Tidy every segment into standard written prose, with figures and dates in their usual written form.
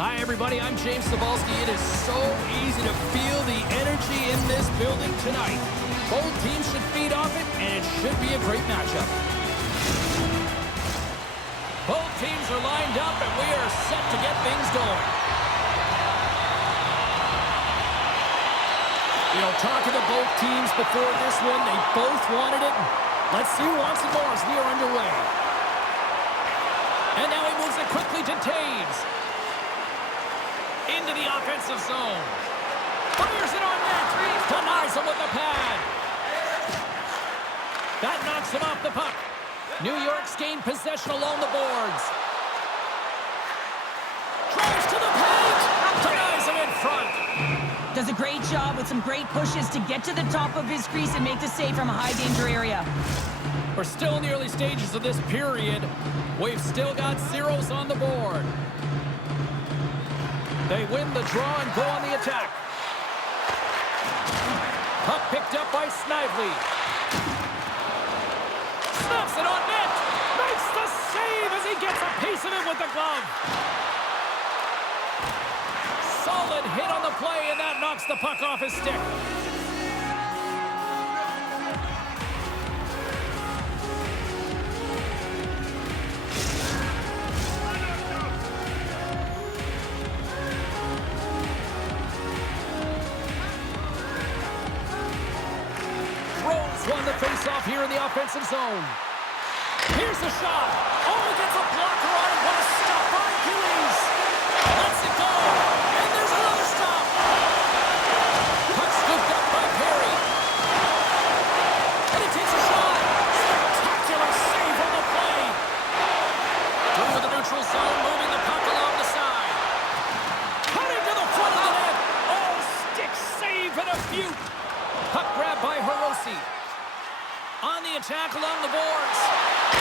Hi, everybody. I'm James Cebulski. It is so easy to feel the energy in this building tonight. Both teams should feed off it, and it should be a great matchup. Both teams are lined up, and we are set to get things going. You know, talking to both teams before this one, they both wanted it. Let's see who wants it more as we are underway. And now he moves it quickly to Taves. Into the offensive zone. Fires it on net. Denies him with the pad. That knocks him off the puck. New York's gained possession along the boards. Drives to the paint. Denies him in front. Does a great job with some great pushes to get to the top of his crease and make the save from a high-danger area. We're still in the early stages of this period. We've still got zeros on the board. They win the draw and go on the attack. Puck picked up by Snively. Snaps it on net. Makes the save as he gets a piece of it with the glove. Solid hit on the play, and that knocks the puck off his stick. Won the face-off here in the offensive zone. Here's the shot. Oh, he gets a blocker on it. What a stop by Glizzy. Lets it go. And there's another stop. Puck scooped up by Perry. And he takes a shot. Spectacular save on the play. Through the neutral zone, moving the puck along the side. Cutting to the front of the net. Oh, stick save and a beaut. Puck grabbed by Hirose. On the attack along the boards.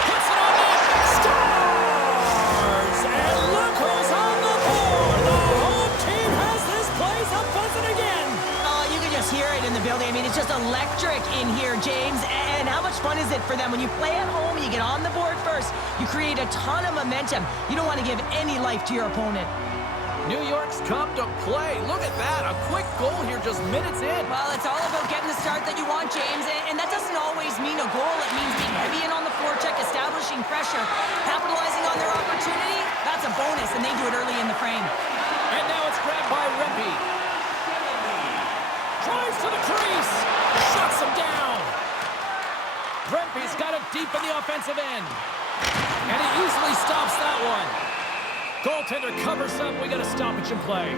Puts it on net. Scores! And look who's on the board. The home team has this place up buzzing again. Oh, you can just hear it in the building. I mean, it's just electric in here, James. And how much fun is it for them? When you play at home, you get on the board first. You create a ton of momentum. You don't want to give any life to your opponent. New York's come to play. Look at that. A quick goal here just minutes in. Well, it's all about getting the start that you want, James. And that doesn't always mean a goal. It means being heavy in on the forecheck, establishing pressure, capitalizing on their opportunity. That's a bonus, and they do it early in the frame. And now it's grabbed by Rempe. Drives to the crease. Shuts him down. Rempe's got it deep in the offensive end. And he easily stops that one. Goaltender covers up. We got a stoppage in play.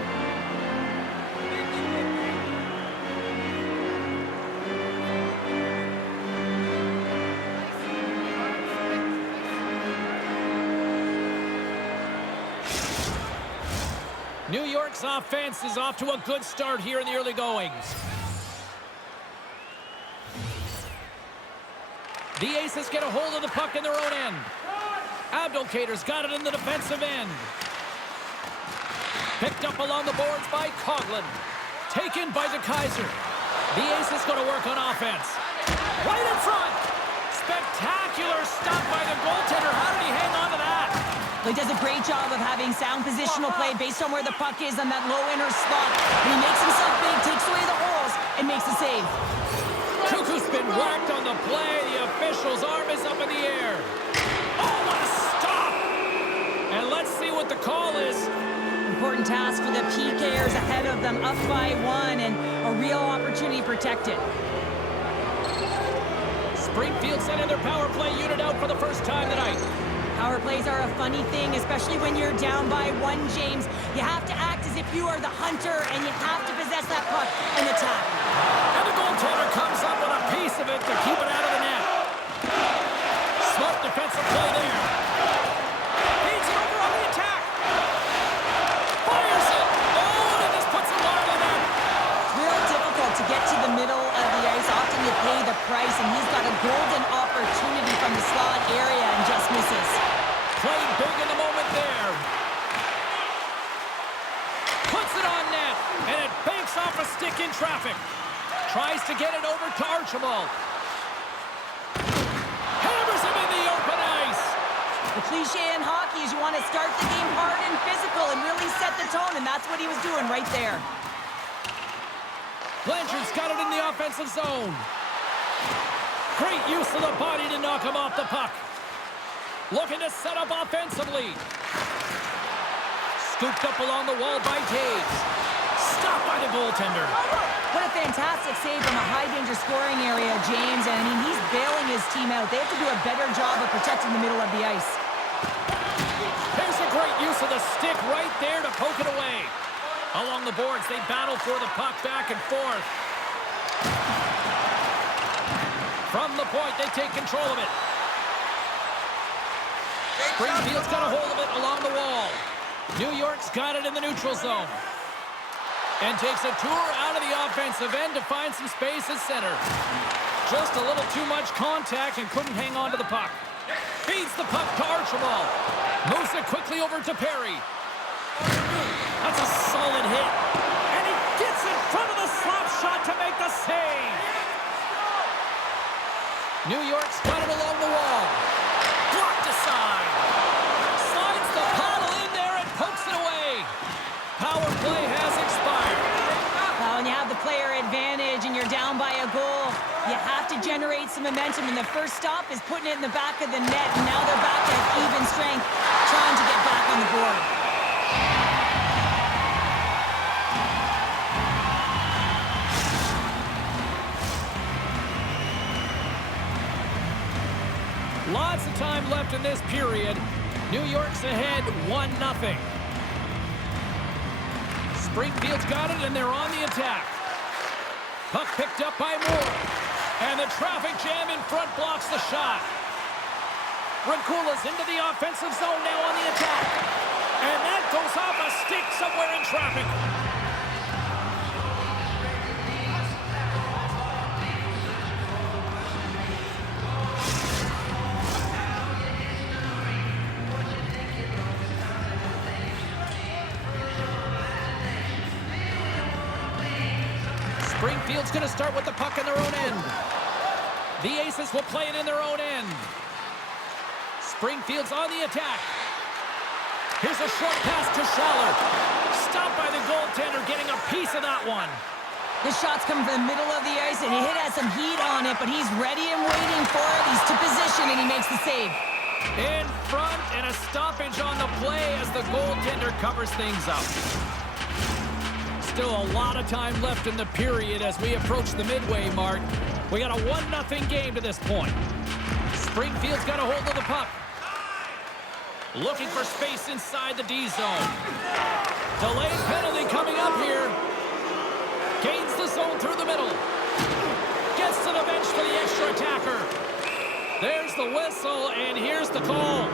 New York's offense is off to a good start here in the early goings. The Aces get a hold of the puck in their own end. Abdelkader's got it in the defensive end. Picked up along the boards by Coughlin. Taken by DeKaiser. The Aces going to work on offense. Right in front. Spectacular stop by the goaltender. How did he hang on to that? He does a great job of having sound positional play based on where the puck is on that low inner slot. And he makes himself big, takes away the holes, and makes a save. Cuckoo's been whacked on the play. The official's arm is up in the air. Oh, what a stop! And let's see what the call is. Important task for the PKers ahead of them, up by 1, and a real opportunity protected. Springfield sending their power play unit out for the first time tonight. Power plays are a funny thing, especially when you're down by 1, James. You have to act as if you are the hunter, and you have to possess that puck and attack. And the goaltender comes up with a piece of it to keep it out of the net. Smart defensive play there. Feeds it over on the attack. Fires it. Oh, and this puts it wide of the net. Real difficult to get to the middle of the ice. Often you pay the price, and he's got a golden opportunity from the slot area and just misses. Played big in the moment there. Puts it on net, and it banks off a stick in traffic. Tries to get it over to Archibald. Hammers him in the open ice. The cliche in hockey is you want to start the game hard and physical and really set the the tone, and that's what he was doing right there. Blanchard's got it in the offensive zone. Great use of the body to knock him off the puck. Looking to set up offensively. Scooped up along the wall by Taves. Stopped by the goaltender. What a fantastic save from a high-danger scoring area, James. And, I mean, he's bailing his team out. They have to do a better job of protecting the middle of the ice. There's a great use of the stick right there to poke it away. Along the boards, they battle for the puck back and forth. From the point, they take control of it. Springfield's got a hold of it along the wall. New York's got it in the neutral zone. And takes a tour out of the offensive end to find some space at center. Just a little too much contact and couldn't hang on to the puck. Feeds the puck to Archibald. Moves it quickly over to Perry. That's a solid hit. And he gets in front of the slap shot to make the save. New York's got it along the wall. Blocked aside. Slides the paddle in there and pokes it away. Power play has expired. Well, when you have the player advantage and you're down by a goal, you have to generate some momentum, and the first stop is putting it in the back of the net, and now they're back at even strength, trying to get back on the board. Lots of time left in this period. New York's ahead 1-0. Springfield's got it, and they're on the attack. Puck picked up by Moore. And the traffic jam in front blocks the shot. Rinkula's into the offensive zone now on the attack. And that goes off a stick somewhere in traffic. Springfield's going to start with the puck in their own end. The Aces will play it in their own end. Springfield's on the attack. Here's a short pass to Schaller. Stopped by the goaltender, getting a piece of that one. The shot's coming from the middle of the ice, and he has some heat on it, but he's ready and waiting for it. He's to position, and he makes the save. In front, and a stoppage on the play as the goaltender covers things up. Still a lot of time left in the period as we approach the midway mark. We got a 1-0 game to this point. Springfield's got a hold of the puck. Looking for space inside the D zone. Delayed penalty coming up here. Gains the zone through the middle. Gets to the bench for the extra attacker. There's the whistle, and here's the call.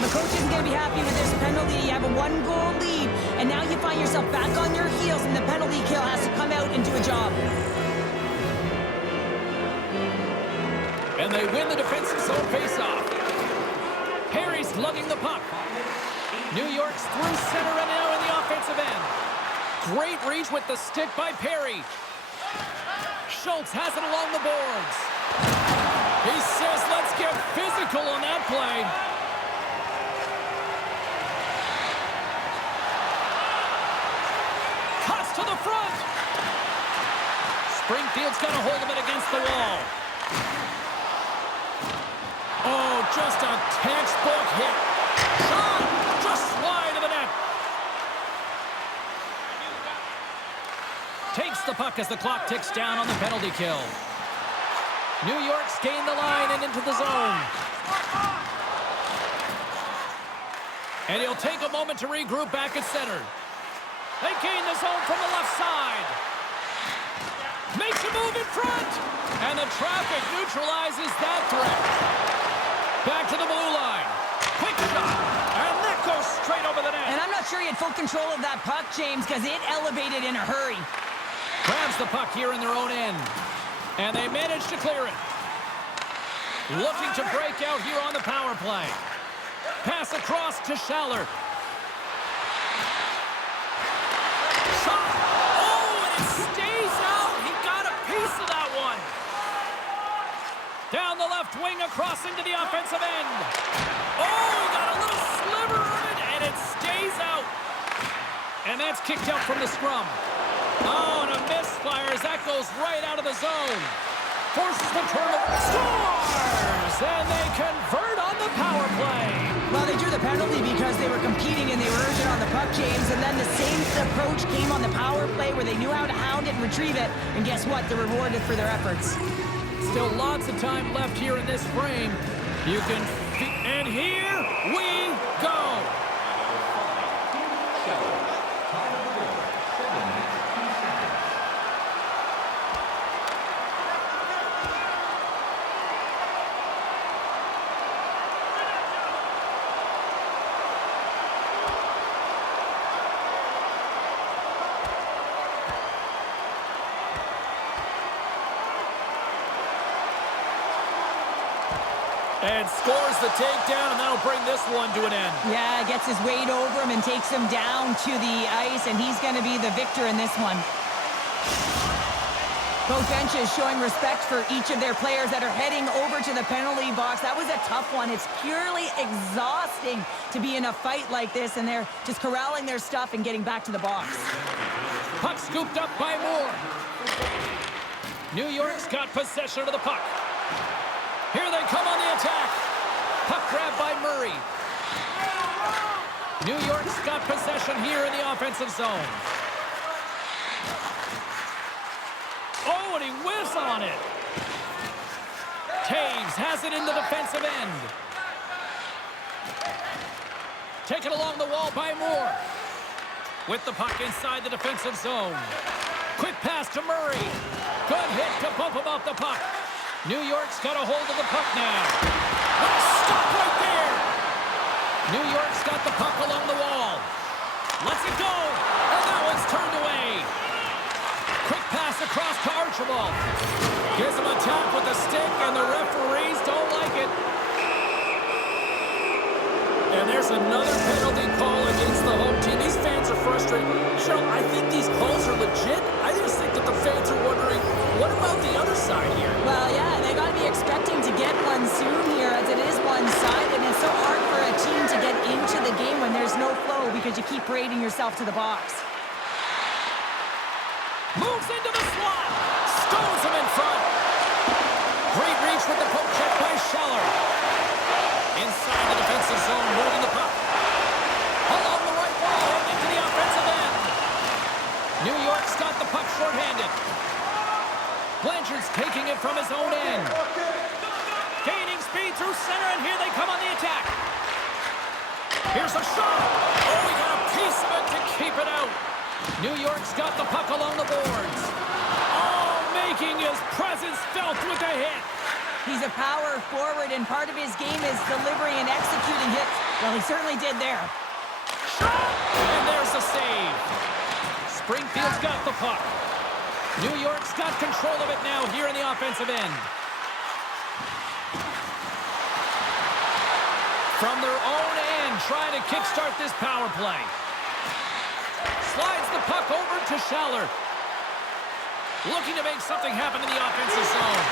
The coach isn't going to be happy with this penalty. You have a 1-goal lead, and now you find yourself back on your heels, and the penalty kill has to come out and do a job. And they win the defensive zone faceoff. Perry's lugging the puck. New York's through center and now in the offensive end. Great reach with the stick by Perry. Schultz has it along the boards. He says, let's get physical on that play. Cuts to the front. Springfield's got a hold of it against the wall. Oh, just a textbook hit. Shot! Just wide of the net. Takes the puck as the clock ticks down on the penalty kill. New York's gained the line and into the zone. And he'll take a moment to regroup back at center. They gain the zone from the left side. Makes a move in front. And the traffic neutralizes that threat. Back to the blue line. Quick shot. And that goes straight over the net. And I'm not sure he had full control of that puck, James, because it elevated in a hurry. Grabs the puck here in their own end. And they manage to clear it. Looking to break out here on the power play. Pass across to Schaller. Shot. Oh, and it stays out. He got a piece of that one. Down the left wing across into the offensive end. Oh, he got a little sliver of it, and it stays out. That's kicked out from the scrum. Oh, and a misfire as that goes right out of the zone. Forces the turnover. Scores! And they convert on the power play. Well, they drew the penalty because they were competing and they were urgent on the puck, James. And then the same approach came on the power play where they knew how to hound it and retrieve it. And guess what? They're rewarded for their efforts. Still lots of time left here in this frame. You can... And here we go. And scores the takedown, and that'll bring this one to an end. Yeah, gets his weight over him and takes him down to the ice, and he's going to be the victor in this one. Both benches showing respect for each of their players that are heading over to the penalty box. That was a tough one. It's purely exhausting to be in a fight like this, and they're just corralling their stuff and getting back to the box. Puck scooped up by Moore. New York's got possession of the puck. Here they come on the attack. Puck grabbed by Murray. New York's got possession here in the offensive zone. Oh, and he whiffs on it. Taves has it in the defensive end. Taken along the wall by Moore. With the puck inside the defensive zone. Quick pass to Murray. Good hit to bump him off the puck. New York's got a hold of the puck now. What a stop right there! New York's got the puck along the wall. Lets it go, and that one's turned away. Quick pass across to Archibald. Gives him a tap with the stick, and the referees don't like it. And there's another penalty call against the home team. These fans are frustrated. Cheryl, I think these calls are legit. I just think that the fans are wondering, what about the other side here? Well, yeah, they got to be expecting to get one soon here as it is one-sided, and it's so hard for a team to get into the game when there's no flow because you keep parading yourself to the box. Moves into the slot. Stones him in front. Great reach with the poke check by Scheller. Inside the defensive zone, moving the puck. Along the right wall and into the offensive end. New York's got the puck shorthanded. Blanchard's taking it from his own end. Gaining speed through center, and here they come on the attack. Here's a shot. Oh, he got a piece of it to keep it out. New York's got the puck along the boards. Oh, making his presence felt with a hit. He's a power forward, and part of his game is delivering and executing hits. Well, he certainly did there. Shot! And there's the save. Springfield's got the puck. New York's got control of it now here in the offensive end. From their own end, trying to kickstart this power play. Slides the puck over to Scheller. Looking to make something happen in the offensive zone.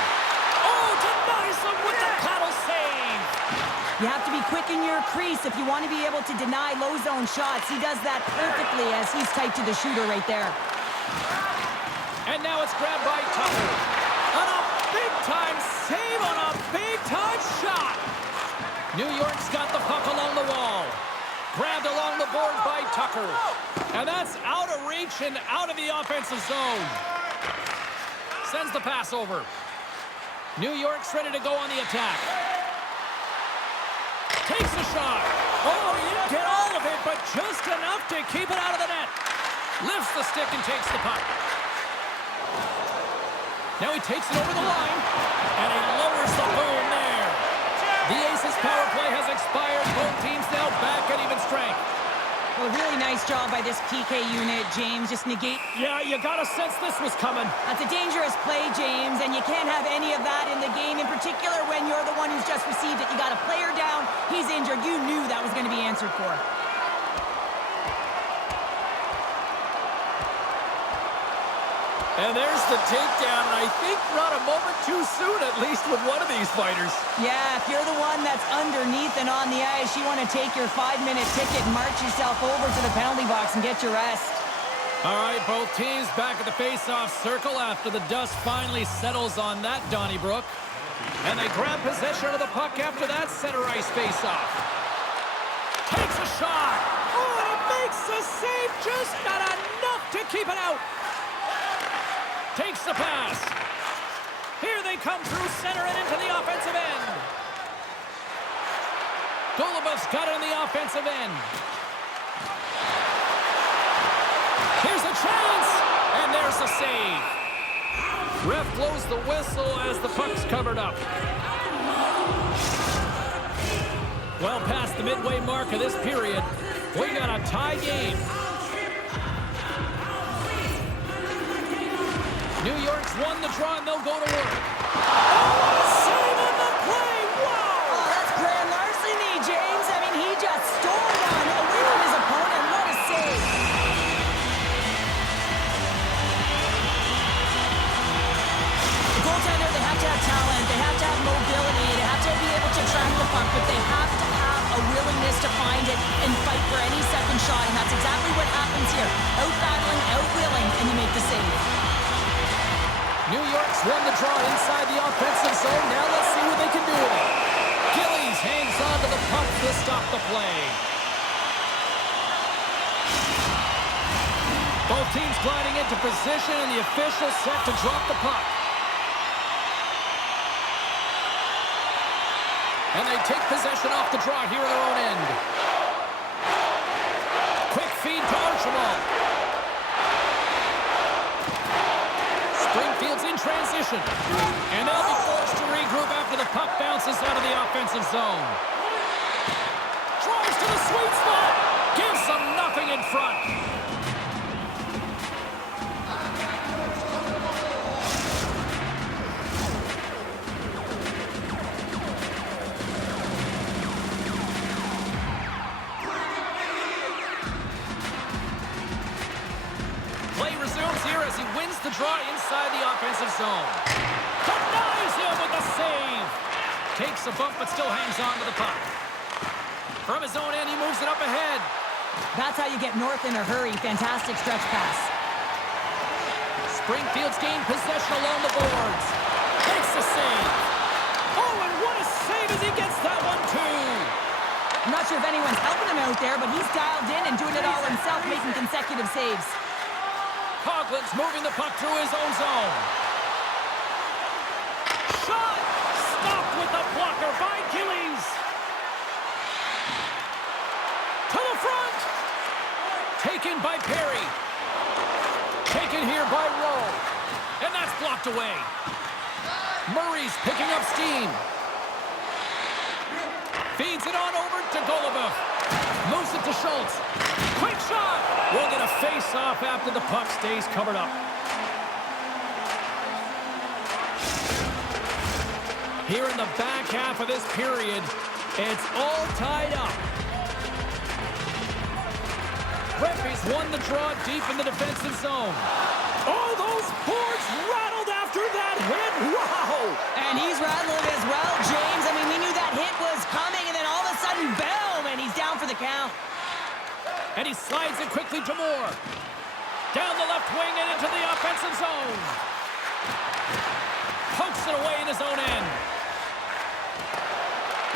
Oh, denies him with the paddle save. You have to be quick in your crease if you want to be able to deny low zone shots. He does that perfectly as he's tight to the shooter right there. And now it's grabbed by Tucker. On a big-time save on a big-time shot. New York's got the puck along the wall. Grabbed along the board by Tucker. And that's out of reach and out of the offensive zone. Sends the pass over. New York's ready to go on the attack. Takes the shot. Oh, he didn't get all of it, but just enough to keep it out of the net. Lifts the stick and takes the puck. Now he takes it over the line, and he lowers the boom there. The Aces power play has expired. Both teams now back at even strength. Well, a really nice job by this PK unit, James. Just negate... Yeah, you got to sense this was coming. That's a dangerous play, James, and you can't have any of that in the game, in particular when you're the one who's just received it. You got a player down, he's injured. You knew that was going to be answered for. And there's the takedown, and I think not a moment too soon, at least with one of these fighters. Yeah, if you're the one that's underneath and on the ice, you want to take your 5-minute ticket and march yourself over to the penalty box and get your rest. All right, both teams back at the face-off circle after the dust finally settles on that Donnybrook. And they grab possession of the puck after that center ice face-off. Takes a shot. Oh, and he makes the save. Just not enough to keep it out. Takes the pass. Here they come through center and into the offensive end. Golubov's got it on the offensive end. Here's a chance, and there's the save. Ref blows the whistle as the puck's covered up. Well past the midway mark of this period, we got a tie game. New York's won the draw, and they'll go to work. Oh, what a save on the play! Wow! Oh, that's grand larceny, James. I mean, he just stole one away from his opponent. What a save! The goaltender, they have to have talent, they have to have mobility, they have to be able to track the puck, but they have to have a willingness to find it and fight for any second shot, and that's exactly what happens here. Out-battling, out-willing, and you make the save. New York's won the draw inside the offensive zone. Now let's see what they can do with it. Gillies hangs on to the puck to stop the play. Both teams gliding into position, and the official set to drop the puck. And they take possession off the draw here at their own end. Quick feed to Archibald. Springfield's in transition. And they'll be forced to regroup after the puck bounces out of the offensive zone. Drives to the sweet spot. Gives them nothing in front. Play resumes here as he wins the draw inside the offensive zone. Denies him with the save. Takes a bump but still hangs on to the puck. From his own end, he moves it up ahead. That's how you get north in a hurry. Fantastic stretch pass. Springfield's gained possession along the boards. Takes the save. Oh, and what a save as he gets that one, too. I'm not sure if anyone's helping him out there, but he's dialed in and doing it all himself, making consecutive saves. Coughlin's moving the puck through his own zone. Shot! Stopped with the blocker by Gillies. To the front! Taken by Perry. Taken here by Rowe. And that's blocked away. Murray's picking up steam. Feeds it on over to Golubov. Moves it to Schultz. Quick shot! We'll get a face-off after the puck stays covered up. Here in the back half of this period, it's all tied up. Rempe's won the draw deep in the defensive zone. Oh, those boards rattled after that hit. Wow! And he's rattling as well, James. I mean, we knew that hit was coming, and then all of a sudden, boom, and he's down for the count. And he slides it quickly to Moore. Down the left wing and into the offensive zone. Pokes it away in his own end.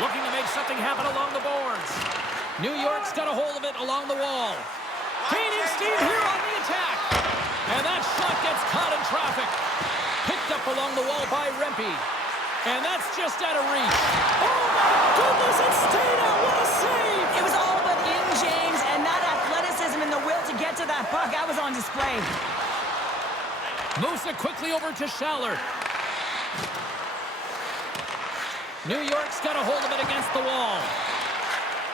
Looking to make something happen along the boards. New York's got a hold of it along the wall. Gaining steam here on the attack. And that shot gets caught in traffic. Picked up along the wall by Rempe. And that's just out of reach. Oh, my goodness, it stayed out. What a save. It was all but in, James, and that athleticism and the will to get to that puck, that was on display. Moves it quickly over to Schaller. New York's got a hold of it against the wall.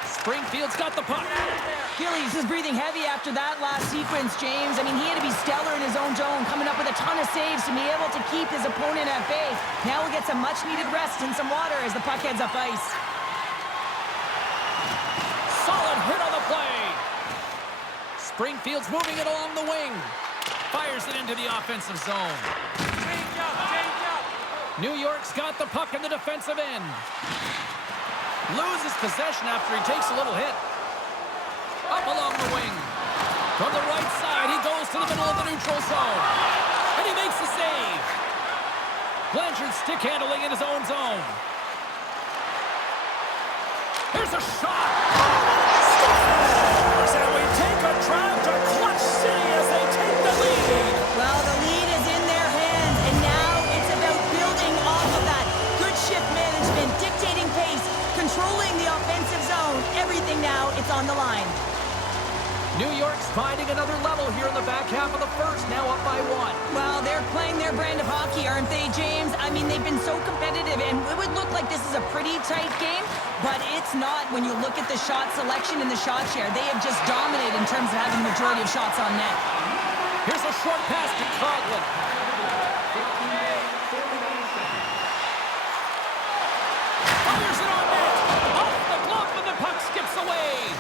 Springfield's got the puck. Gillies is breathing heavy after that last sequence, James. I mean, he had to be stellar in his own zone, coming up with a ton of saves to be able to keep his opponent at bay. Now we'll get some much-needed rest and some water as the puck heads up ice. Solid hit on the play. Springfield's moving it along the wing. Fires it into the offensive zone. Change up. New York's got the puck in the defensive end. Loses possession after he takes a little hit. Up along the wing. From the right side, he goes to to the middle of the neutral zone. And he makes the save. Blanchard stick handling in his own zone. Here's a shot. And we take a drive to Clutch City as they take the lead. Well, the lead is in their hands, and now it's about building off of that. Good shift management, dictating pace, controlling the offensive zone. Everything now, it's on the line. New York's finding another level here in the back half of the first, now up by 1. Well, they're playing their brand of hockey, aren't they, James? I mean, they've been so competitive, and it would look like this is a pretty tight game, but it's not when you look at the shot selection and the shot share. They have just dominated in terms of having the majority of shots on net. Here's a short pass to Coughlin. Fires it on net. Off the glove, and the puck skips away.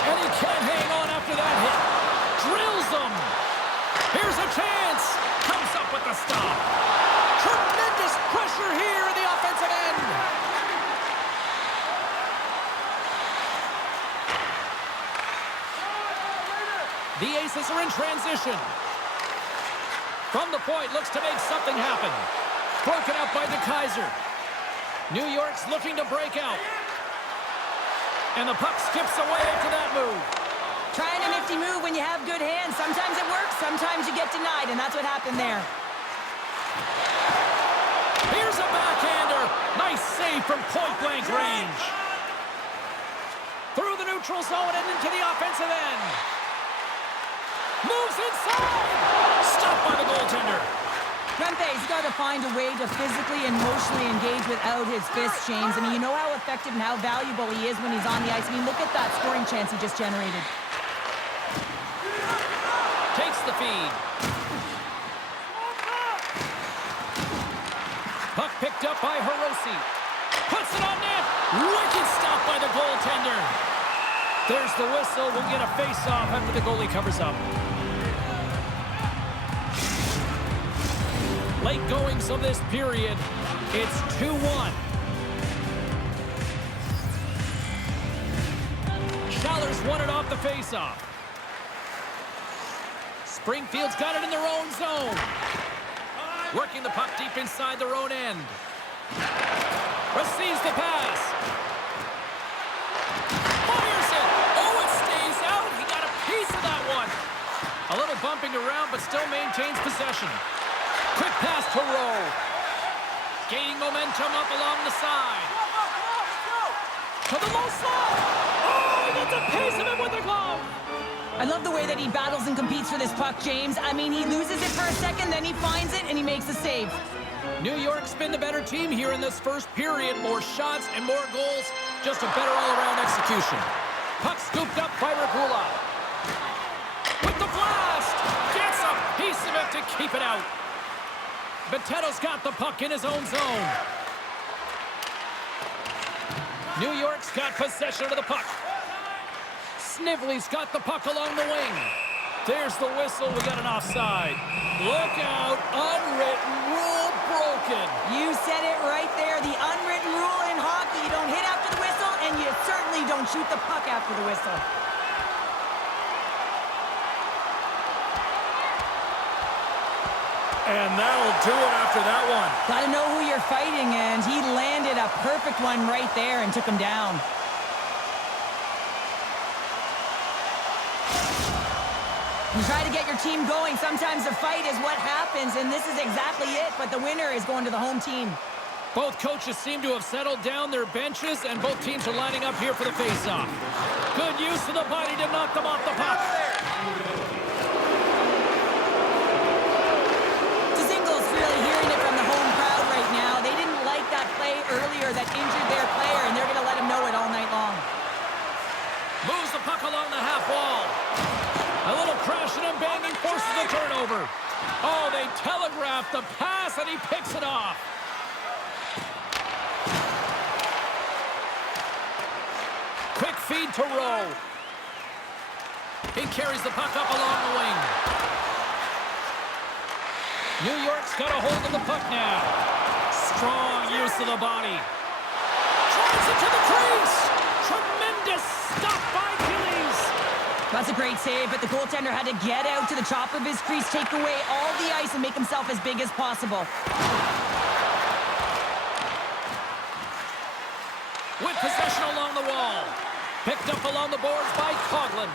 And he can't hang on after that hit. Drills them. Here's a chance. Comes up with the stop. Tremendous pressure here in the offensive end. The Aces are in transition. From the point, looks to make something happen. Broken up by De Keyser. New York's looking to break out. And the puck skips away after that move. Trying a nifty move when you have good hands. Sometimes it works, sometimes you get denied, and that's what happened there. Here's a backhander. Nice save from point-blank range. Through the neutral zone and into the offensive end. Moves inside. Stopped by the goaltender. Rempe's got to find a way to physically and emotionally engage without his fists, James. I mean, you know how effective and how valuable he is when he's on the ice. I mean, look at that scoring chance he just generated. Takes the feed. Puck picked up by Hirose. Puts it on net. Wicked stop by the goaltender. There's the whistle. We'll get a face-off after the goalie covers up. Late goings of this period. It's 2-1. Schaller's won it off the face-off. Springfield's got it in their own zone. Working the puck deep inside their own end. Receives the pass. Fires it. Oh, it stays out. He got a piece of that one. A little bumping around, but still maintains possession. Quick pass to Rowe. Gaining momentum up along the side. To the low slot. Oh, he gets a piece of it with the glove. I love the way that he battles and competes for this puck, James. I mean, he loses it for a second, then he finds it, and he makes the save. New York's been the better team here in this first period. More shots and more goals. Just a better all-around execution. Puck scooped up by Regula. With the blast. Gets a piece of it to keep it out. Botteto's got the puck in his own zone. New York's got possession of the puck. Snively's got the puck along the wing. There's the whistle. We got an offside. Look out. Unwritten rule broken. You said it right there. The unwritten rule in hockey. You don't hit after the whistle, and you certainly don't shoot the puck after the whistle. And that'll do it after that one. Got to know who you're fighting, and he landed a perfect one right there and took him down. You try to get your team going. Sometimes the fight is what happens, and this is exactly it, but the winner is going to the home team. Both coaches seem to have settled down their benches, and both teams are lining up here for the face-off. Good use of the body to knock them off the puck. Dzingle's really hearing it from the home crowd right now. They didn't like that play earlier that injured their player, and they're going to let him know it all night long. Moves the puck along the half wall. A little crashing and banging forces the turnover. Oh, they telegraphed the pass, and he picks it off. Quick feed to Rowe. He carries the puck up along the wing. New York's got a hold of the puck now. Strong use of the body. Drives it to the crease. Tremendous stop by Gillies. That's a great save, but the goaltender had to get out to the top of his crease, take away all the ice, and make himself as big as possible. With possession along the wall. Picked up along the boards by Coughlin.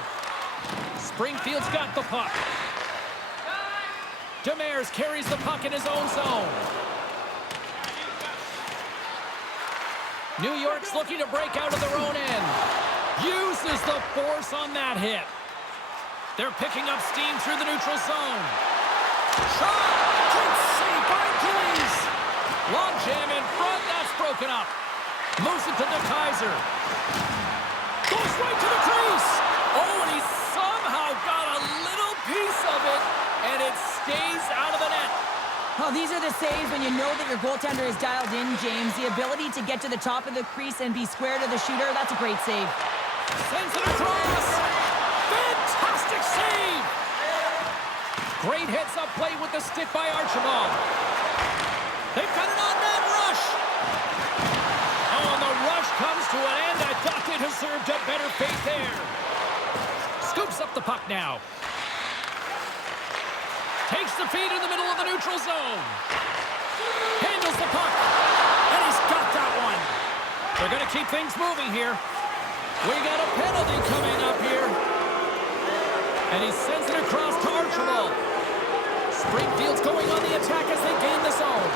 Springfield's got the puck. Demers carries the puck in his own zone. New York's looking to break out of their own end. Uses the force on that hit. They're picking up steam through the neutral zone. Shot! Great save by Glizzy. Long jam in front. That's broken up. Moves it to Kaiser. Goes right to the crease. Oh, and he somehow got a little piece of it, and it stays out of the net. Oh, these are the saves when you know that your goaltender is dialed in, James. The ability to get to the top of the crease and be square to the shooter, that's a great save. Sends it across. Fantastic save. Great heads-up play with the stick by Archibald. They've got an on-net rush. Oh, and the rush comes to an end. I thought they deserved a better fate there. Scoops up the puck now. Takes the feed in the middle of the neutral zone. Handles the puck. And he's got that one. They're going to keep things moving here. We got a penalty coming up here. And he sends it across to Archibald. Springfield's going on the attack as they gain the zone.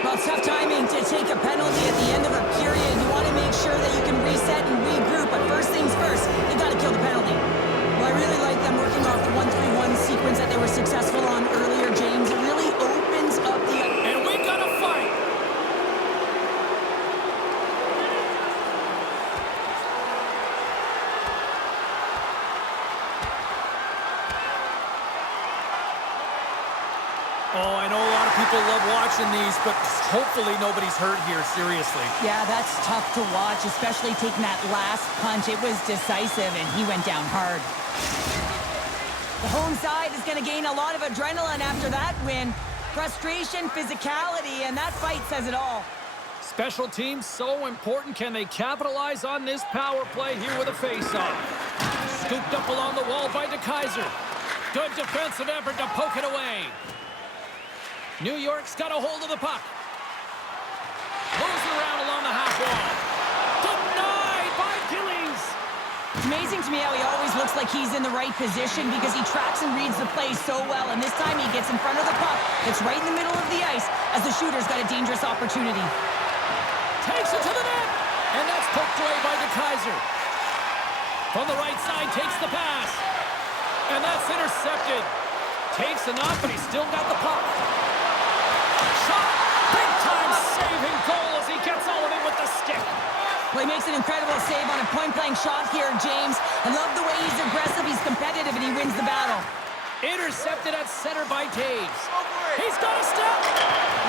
Well, it's tough timing to take a penalty at the end of a period. You want to make sure that you can reset and regroup. But first things first, you got to kill the penalty. Well, I really like them working off the 1-3-1 sequence that they were successful on earlier, James. It really opens up the... And we got a fight! Oh, I know a lot of people love watching these, but hopefully nobody's hurt here, seriously. Yeah, that's tough to watch, especially taking that last punch. It was decisive, and he went down hard. The home side is going to gain a lot of adrenaline after that win. Frustration, physicality, and that fight says it all. Special teams so important. Can they capitalize on this power play here with a face-off? Scooped up along the wall by Kaiser. Good defensive effort to poke it away. New York's got a hold of the puck. Moves it around along the half wall. Denied by Gillies. It's amazing to me how he always looks like he's in the right position because he tracks and reads the play so well. And this time he gets in front of the puck. It's right in the middle of the ice as the shooter's got a dangerous opportunity. Takes it to the net. And that's poked away by Kaiser. From the right side, takes the pass. And that's intercepted. Takes enough, but he's still got the puck. Shot! Big-time saving goal as he gets all of it with the stick. Well, he makes an incredible save on a point-blank shot here, James. I love the way he's aggressive, he's competitive, and he wins the battle. Intercepted at center by Taves. He's got a step.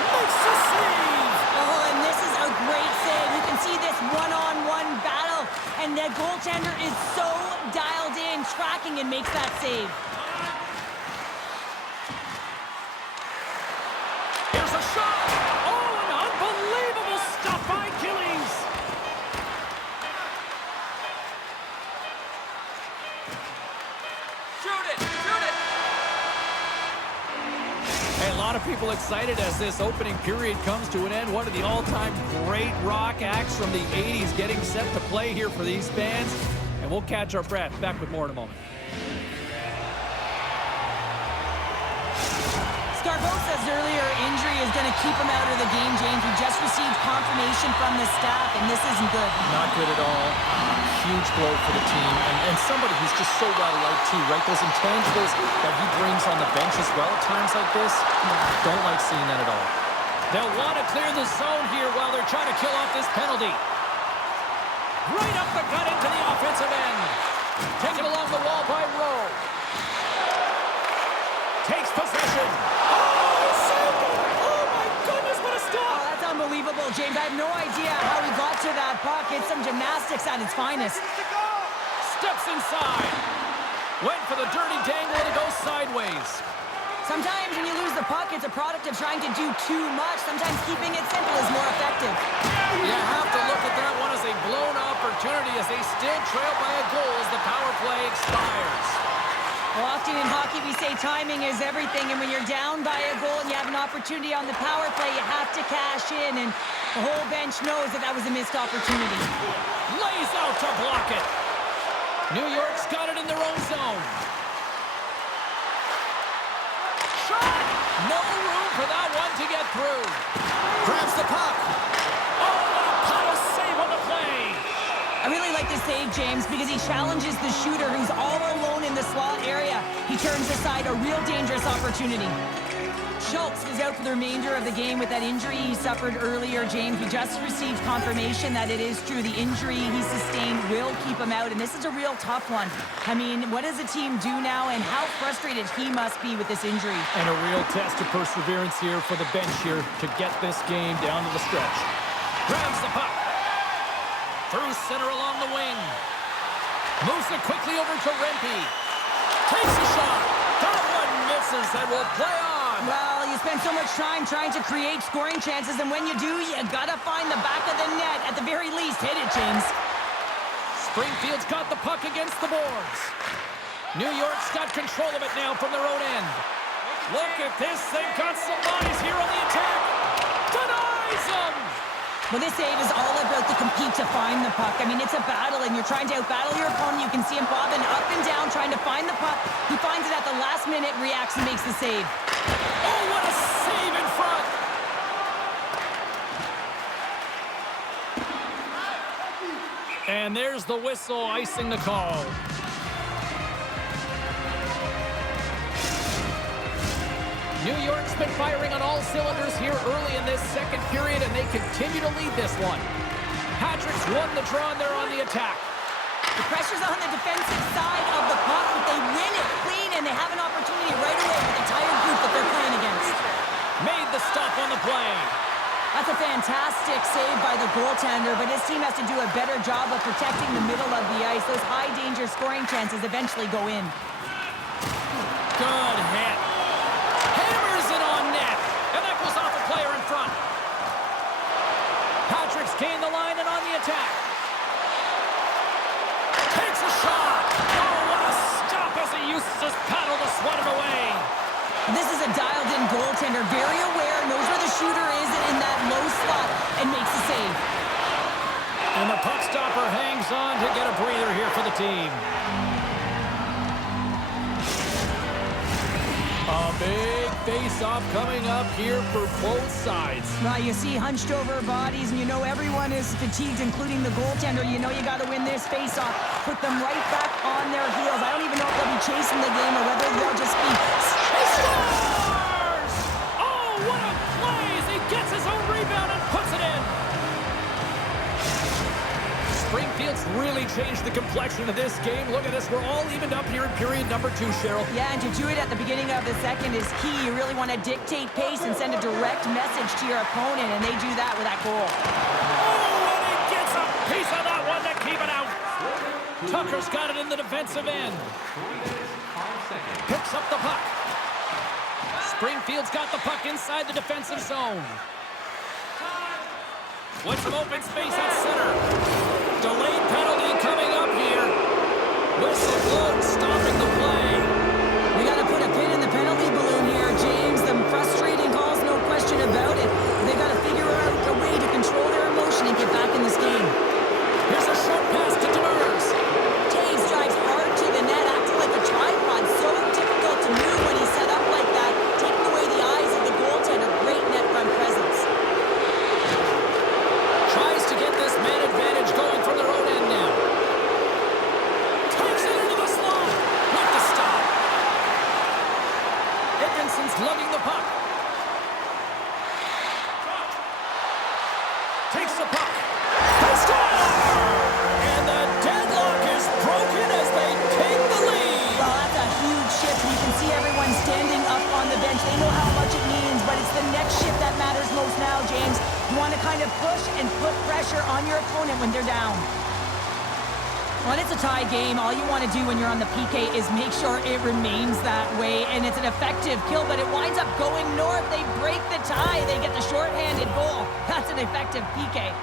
Makes the save. Oh, and this is a great save. You can see this one-on-one battle, and the goaltender is so dialed in, tracking, and makes that save. Here's a shot. Oh, an unbelievable stop by Gillies. Shoot it! Shoot it! Hey, a lot of people excited as this opening period comes to an end. One of the all-time great rock acts from the 80s getting set to play here for these fans. And we'll catch our breath. Back with more in a moment. Scarbosa's earlier injury is going to keep him out of the game, James. We just received confirmation from the staff, and this isn't good. Not good at all. Huge blow for the team. And somebody who's just so well-liked, too, right? Those intangibles that he brings on the bench as well at times like this, don't like seeing that at all. They'll want to clear the zone here while they're trying to kill off this penalty. Right up the gut into the offensive end. Taken along the wall by Rowe. Takes possession. Oh, saved it! Oh, my goodness, what a stop! Oh, that's unbelievable, James. I have no idea how he got to that puck. It's some gymnastics at its finest. Steps inside. Went for the dirty dangle and it goes sideways. Sometimes when you lose the puck, it's a product of trying to do too much. Sometimes keeping it simple is more effective. You have to look at that one as a blown opportunity as they still trail by a goal as the power play expires. Often in hockey, we say timing is everything, and when you're down by a goal and you have an opportunity on the power play, you have to cash in, and the whole bench knows that that was a missed opportunity. Lays out to block it. New York's got it in their own zone. Shot! No room for that one to get through. Grabs the puck. Oh, what a save on the play. I really like this save, James, because he challenges the shooter who's all alone in the slot area. He turns aside a real dangerous opportunity. Schultz was out for the remainder of the game with that injury he suffered earlier, James. We just received confirmation that it is true. The injury he sustained will keep him out, and this is a real tough one. I mean, what does the team do now, and how frustrated he must be with this injury? And a real test of perseverance here for the bench here to get this game down to the stretch. Grabs the puck. Through center along the wing. Moves it quickly over to Rempe. Takes a shot. That one misses and will play on. Well, you spend so much time trying to create scoring chances, and when you do, you gotta find the back of the net. At the very least, hit it, James. Springfield's got the puck against the boards. New York's got control of it now from their own end. Look at this. They've got some bodies here on the attack. Denies them. Well, this save is all about the compete to find the puck. I mean, it's a battle, and you're trying to outbattle your opponent. You can see him bobbing up and down, trying to find the puck. He finds it at the last minute, reacts, and makes the save. Oh, what a save in front! And there's the whistle, icing the call. New York's been firing on all cylinders here early in this second period, and they continue to lead this one. Patrick's won the draw, and they're on the attack. The pressure's on the defensive side of the puck, but they win it clean, and they have an opportunity right away with the tired group that they're playing against. Made the stop on the play. That's a fantastic save by the goaltender, but his team has to do a better job of protecting the middle of the ice. Those high-danger scoring chances eventually go in. Good hit. Hammers it on net, and that goes off a player in front. Patrick's gained the line and on the attack. Takes a shot. Oh, what a stop as he uses his paddle to swat it away. This is a dialed-in goaltender, very aware, knows where the shooter is in that low slot, and makes the save. And the puck stopper hangs on to get a breather here for the team. A big face-off coming up here for both sides. Well, you see hunched over bodies, and you know everyone is fatigued, including the goaltender. You know you got to win this face-off. Put them right back on their heels. I don't even know if they'll be chasing the game or whether they'll just be... He scores! Oh, what a play as he gets his own rebound and puts it in. Springfield's really changed the complexion of this game. Look at this. We're all evened up here in period number 2, Cheryl. Yeah, and to do it at the beginning of the second is key. You really want to dictate pace and send a direct message to your opponent, and they do that with that goal. Oh, and he gets a piece of that one to keep it out. Tucker's got it in the defensive end. Picks up the puck. Springfield's got the puck inside the defensive zone. With some open space at center. Delayed penalty coming up here. Whistle blown, stopping the play. We got to put a pin in the penalty balloon here, James. The frustrating calls, no question about it. They've got to figure out a way to control their emotion and get back in this game. Here's a short pass to Demers. Taves drives hard to the net, acting like a tripod. So difficult to move when he's set up like that, taking away the eyes of the goaltender. Great net front presence. Tries to get this man advantage going from their own end now. Takes it into the slot. With the stop. Dickinson's lugging the puck. Takes the puck. They score! And the deadlock is broken as they take the lead. Well, that's a huge shift. You can see everyone standing up on the bench. They know how much it means, but it's the next shift that matters most now, James. You want to kind of push and put pressure on your opponent when they're down. When it's a tie game, all you want to do when you're on the PK is make sure it remains that way, and it's an effective kill, but it winds up going north. They break the tie. They get the shorthanded goal. That's an effective PK.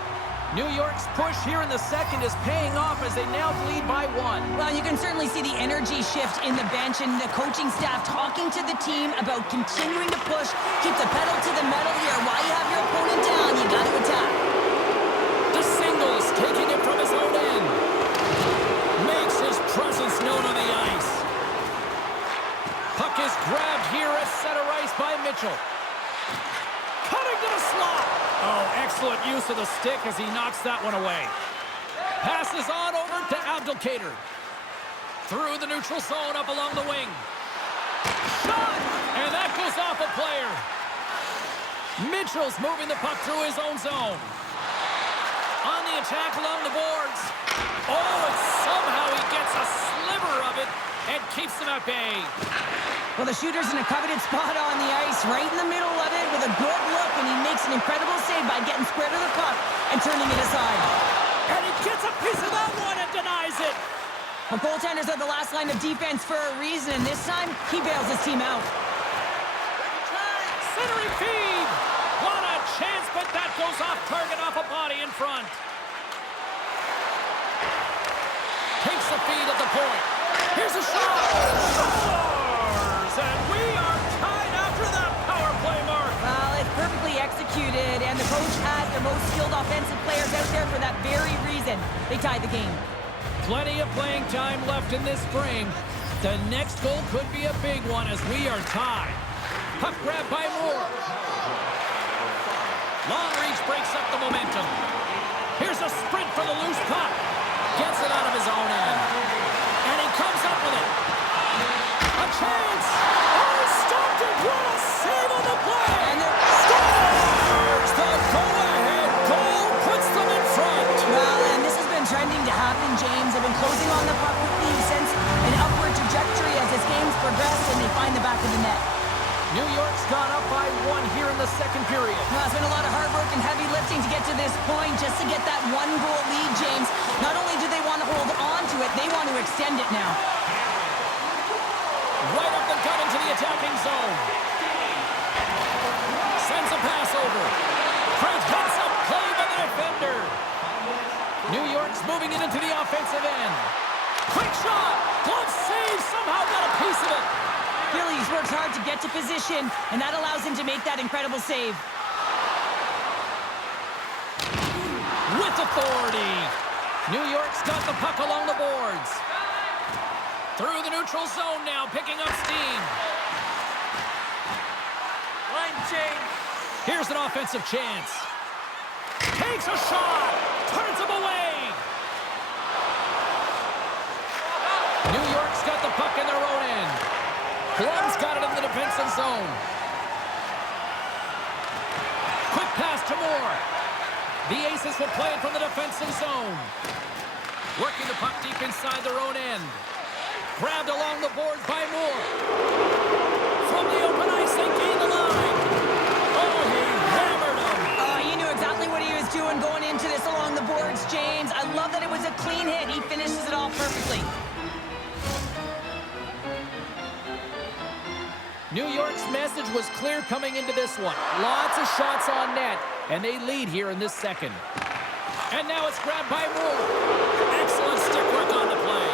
New York's push here in the second is paying off as they now lead by 1. Well, you can certainly see the energy shift in the bench and the coaching staff talking to the team about continuing to push, keep the pedal to the metal here. While you have your opponent down, you got to attack. The singles, taking it from his own end. Makes his presence known on the ice. Puck is grabbed here at center ice by Mitchell. Cutting to the slot. Oh, excellent use of the stick as he knocks that one away. Passes on over to Abdelkader. Through the neutral zone up along the wing. Shot! And that goes off a player. Mitchell's moving the puck through his own zone. On the attack along the boards. Oh, and somehow he gets a sliver of it and keeps them at bay. Well, the shooter's in a coveted spot on the ice, right in the middle of it with a good look, and he makes an incredible save by getting square to the puck and turning it aside. And he gets a piece of that one and denies it. Well, goaltenders are the last line of defense for a reason, and this time, he bails his team out. Centering feed. What a chance, but that goes off target off a body in front. Takes the feed at the point. Here's a shot. Scores! And we are tied after that power play mark. Well, it's perfectly executed, and the coach has their most skilled offensive players out there for that very reason. They tied the game. Plenty of playing time left in this frame. The next goal could be a big one as we are tied. Puck grab by Moore. Long reach breaks up the momentum. Here's a sprint for the loose puck. Gets it out of his own end. And he comes up with it. A chance. Oh, stopped it. What a save on the play. And Scores! The go-ahead goal puts them in front. well, and this has been trending to happen, James. They've been closing on the puck with the sense an upward trajectory as this game's progressed, and they find the back of the net. New York's gone up by 1 here in the second period. Well, it's been a lot of hard work and heavy lifting to get to this point, just to get that 1-goal lead, James. Not only do they want to hold on to it, they want to extend it now. Right up the gut into the attacking zone. Sends a pass over. Great heads-up play by the defender. New York's moving it into the offensive end. Quick shot. Glove save. Somehow got a piece of it. Phillies works hard to get to position, and that allows him to make that incredible save. With authority. New York's got the puck along the boards. Through the neutral zone now, picking up steam. Line change. Here's an offensive chance. Takes a shot. Turns him away. New York's got the puck in their own end. Blum's got it in the defensive zone. Quick pass to Moore. The Aces will play it from the defensive zone. Working the puck deep inside their own end. Grabbed along the boards by Moore. From the open ice, they gain the line. Oh, he hammered him. He knew exactly what he was doing going into this along the boards, James. I love that it was a clean hit. He finishes it off perfectly. New York's message was clear coming into this one. Lots of shots on net, and they lead here in this second. And now it's grabbed by Moore. Excellent stick work on the play.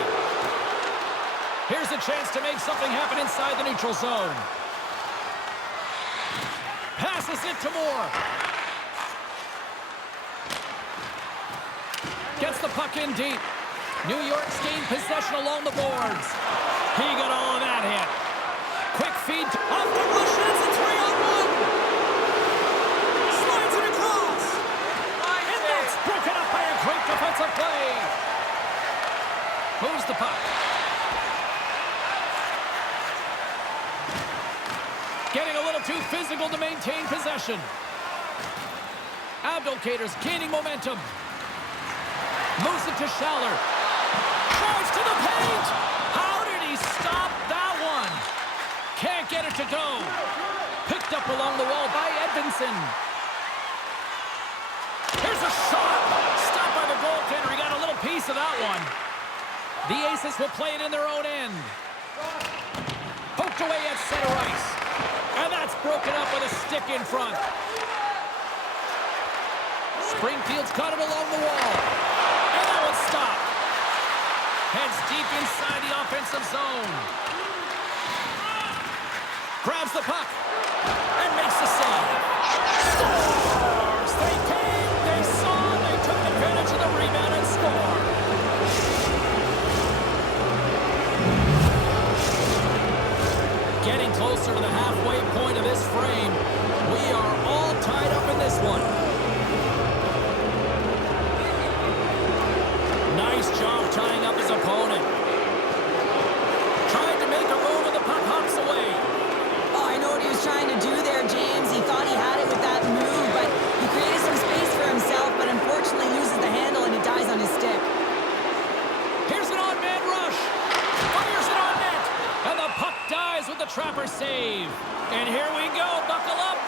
Here's a chance to make something happen inside the neutral zone. Passes it to Moore. Gets the puck in deep. New York's gained possession along the boards. He got all of that hit. Quick feed off the rush. It's a 3-on-1. Slides it across. And that's broken up by a great defensive play. Moves the puck. Getting a little too physical to maintain possession. Abdelkader's gaining momentum. Moves it to Schaller. Drives to the paint. How did he stop that one? Can't get it to go. Picked up along the wall by Edvinson. Here's a shot. Stopped by the goaltender. He got a little piece of that one. The Aces will play it in their own end. Poked away at center ice. And that's broken up with a stick in front. Springfield's got it along the wall. And that one's stopped. Heads deep inside the offensive zone. Grabs the puck. And makes the save. Scores! They came, they saw, they took advantage of the rebound and scored. Getting closer to the halfway point of this frame. We are all tied up in this one. Nice job tying up his opponent. Trying to make a move and the puck hops away. Oh, I know what he was trying to do there, James. He thought he had it with that move, but he created some space for himself, but unfortunately loses the handle and it dies on his stick. Here's an on-man rush. Fires it on net. And the puck dies with the trapper save. And here we go. Buckle up.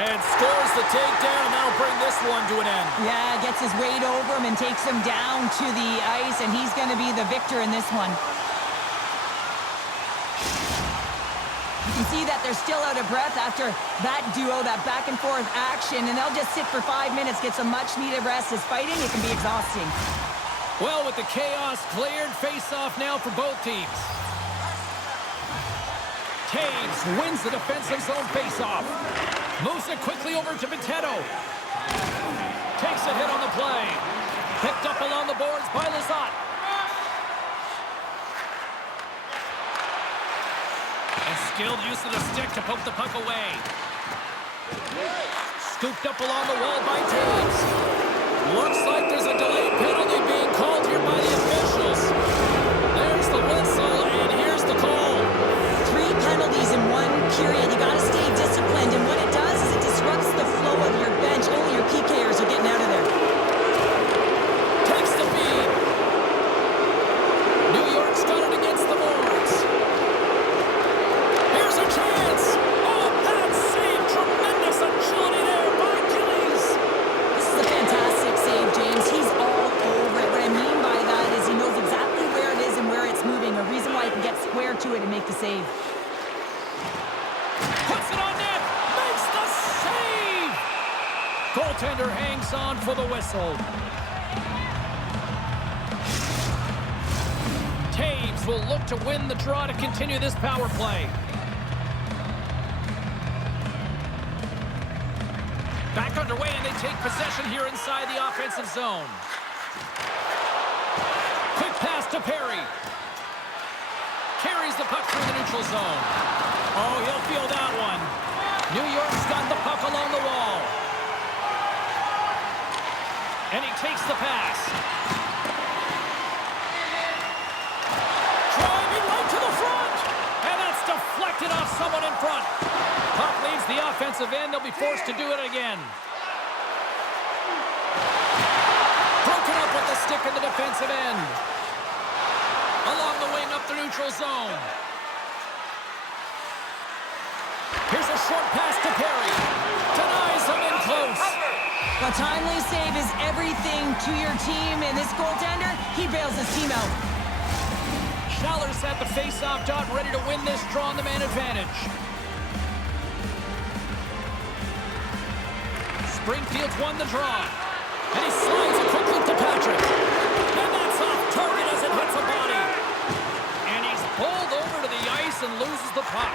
And scores the takedown, and that'll bring this one to an end. Yeah, gets his weight over him and takes him down to the ice, and he's going to be the victor in this one. You can see that they're still out of breath after that duo, that back-and-forth action, and they'll just sit for 5 minutes, get some much-needed rest. As fighting, it can be exhausting. Well, with the chaos cleared, face-off now for both teams. Taves wins the defensive zone face-off. Moves it quickly over to Potato. Takes a hit on the play. Picked up along the boards by Lizotte. And skilled use of the stick to poke the puck away. Scooped up along the wall by Taves. Looks like there's a delayed penalty being called here by the officials. There's the whistle, and here's the call. 3 penalties in 1 period. You got to stay disciplined, and what it does is it disrupts the flow of your bench. Only your PKers are getting out of there. Takes the feed. New York's got it against the boards. Here's a chance. Oh, that save. Tremendous agility there by Gillies. This is a fantastic save, James. He's all over it. What I mean by that is he knows exactly where it is and where it's moving. A reason why he can get square to it and make the save. Puts it on net. Makes the save. Goaltender hangs on for the whistle. Taves will look to win the draw to continue this power play. Back underway, and they take possession here inside the offensive zone. Quick pass to Perry. Carries the puck through the neutral zone. Oh, he'll feel that one. New York's got the puck along the wall. And he takes the pass. Driving right to the front. And that's deflected off someone in front. Puck leaves the offensive end. They'll be forced to do it again. Broken up with the stick in the defensive end. Along the wing up the neutral zone. Here's a short pass to Perry. Denies him in close. A timely save is everything to your team, and this goaltender, he bails his team out. Schaller's at the face-off dot, ready to win this draw on the man advantage. Springfield's won the draw. And he slides it quickly to Patrick. And that's off target as it hits a body. And he's pulled over to the ice and loses the puck.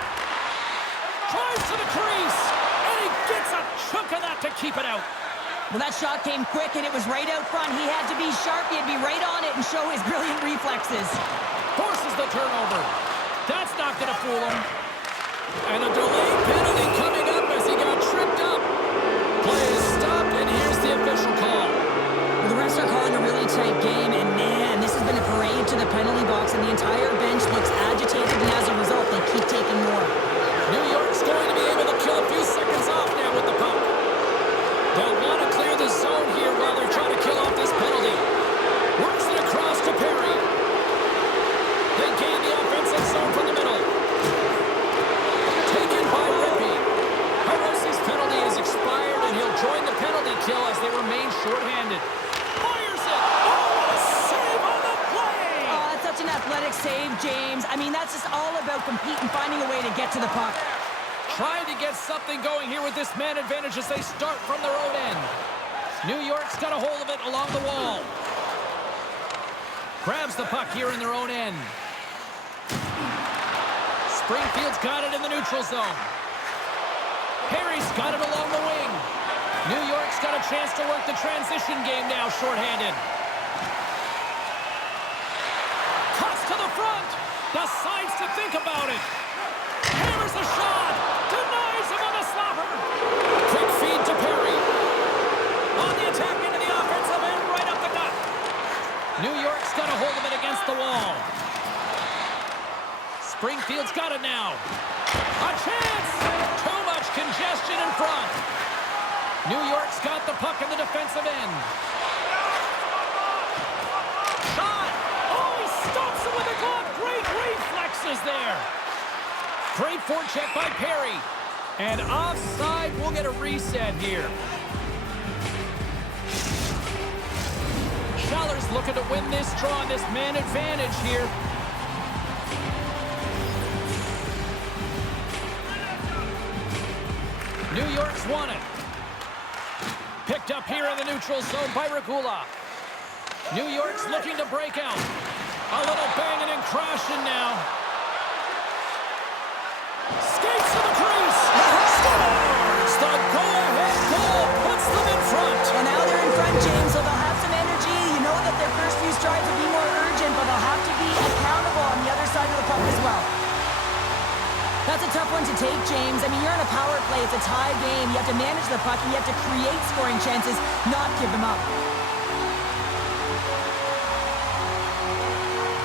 Drives to the crease. And he gets a chunk of that to keep it out. Well, that shot came quick, and it was right out front. He had to be sharp. He had to be right on it and show his brilliant reflexes. Forces the turnover. That's not going to fool him. And a delayed penalty coming up as he got tripped up. Play is stopped, and here's the official call. Well, the refs are calling a really tight game, and man, this has been a parade to the penalty box, and the entire bench looks agitated, and as a result, they keep taking more. New York's going to be able to kill a few seconds off now with the puck. They'll want to clear the zone here while they're trying to kill off this penalty. Works it across to Perry. They gain the offensive zone from the middle. Taken by Fires it. Oh, what a save on the play. Oh, that's such an athletic save, James. I mean, that's just all about competing, finding a way to get to the puck. Trying to get something going here with this man advantage as they start from their own end. New York's got a hold of it along the wall. Grabs the puck here in their own end. Springfield's got it in the neutral zone. Perry's got it along the wing. New York's got a chance to work the transition game now, shorthanded. Cuts to the front. Decides to think about it. Hammers a shot. Denies him on the slapper. Quick feed to Perry. On the attack into the offensive end, right up the gut. New York's got a hold of it against the wall. Springfield's got it now. A chance! Too much congestion in front. New York's got the puck in the defensive end. Shot! Oh, he stops it with a glove. Great reflexes there. Great forecheck by Perry. And offside, we'll get a reset here. Schaller's looking to win this draw on this man advantage here. New York's won it. Picked up here in the neutral zone by Regula. New York's looking to break out. A little banging and crashing now. Skates to the crease. Scores! The go-ahead goal puts them in front. Well, now they're in front, James, so they'll have some energy. You know that their first few strides will be more urgent, but they'll have to be accountable on the other side of the puck as well. That's a tough one to take, James. I mean, you're in a power play. It's a tie game. You have to manage the puck, and you have to create scoring chances, not give them up.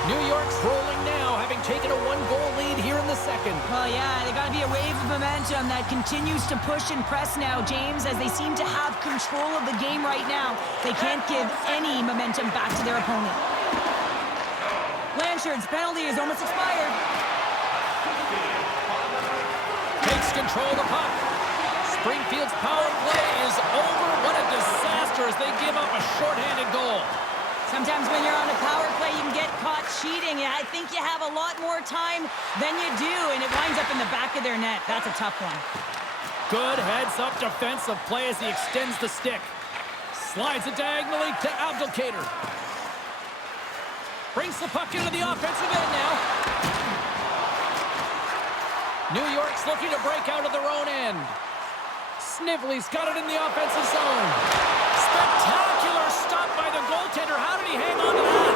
New York's rolling now, having taken a one-goal lead here in the second. Well, yeah, they got to be a wave of momentum that continues to push and press now, James, as they seem to have control of the game right now. They can't give any momentum back to their opponent. Blanchard's penalty is almost expired. Takes control of the puck. Springfield's power play is over. What a disaster as they give up a shorthanded goal. Sometimes when you're on a power play, you can get caught cheating. I think you have a lot more time than you do, and it winds up in the back of their net. That's a tough one. Good heads-up defensive play as he extends the stick. Slides it diagonally to Abdelkader. Brings the puck into the offensive end now. New York's looking to break out of their own end. Snively's got it in the offensive zone. Spectacular stop by the goaltender. How did he hang on to that?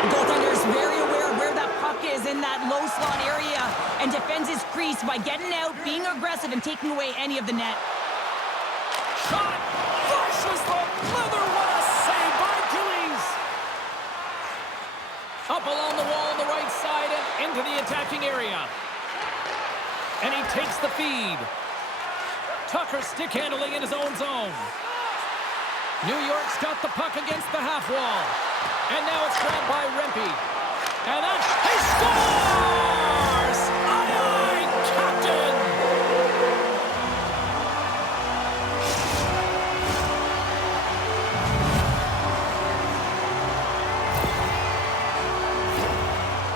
The goaltender is very aware of where that puck is in that low slot area and defends his crease by getting out, being aggressive, and taking away any of the net. Shot! Flushes the leather. What a save by Glizzy! Up along the wall on the right side and into the attacking area. And he takes the feed. Tucker stick handling in his own zone. New York's got the puck against the half wall. And now it's grabbed by Rempe. And that's... He scores! Aye, aye, Captain!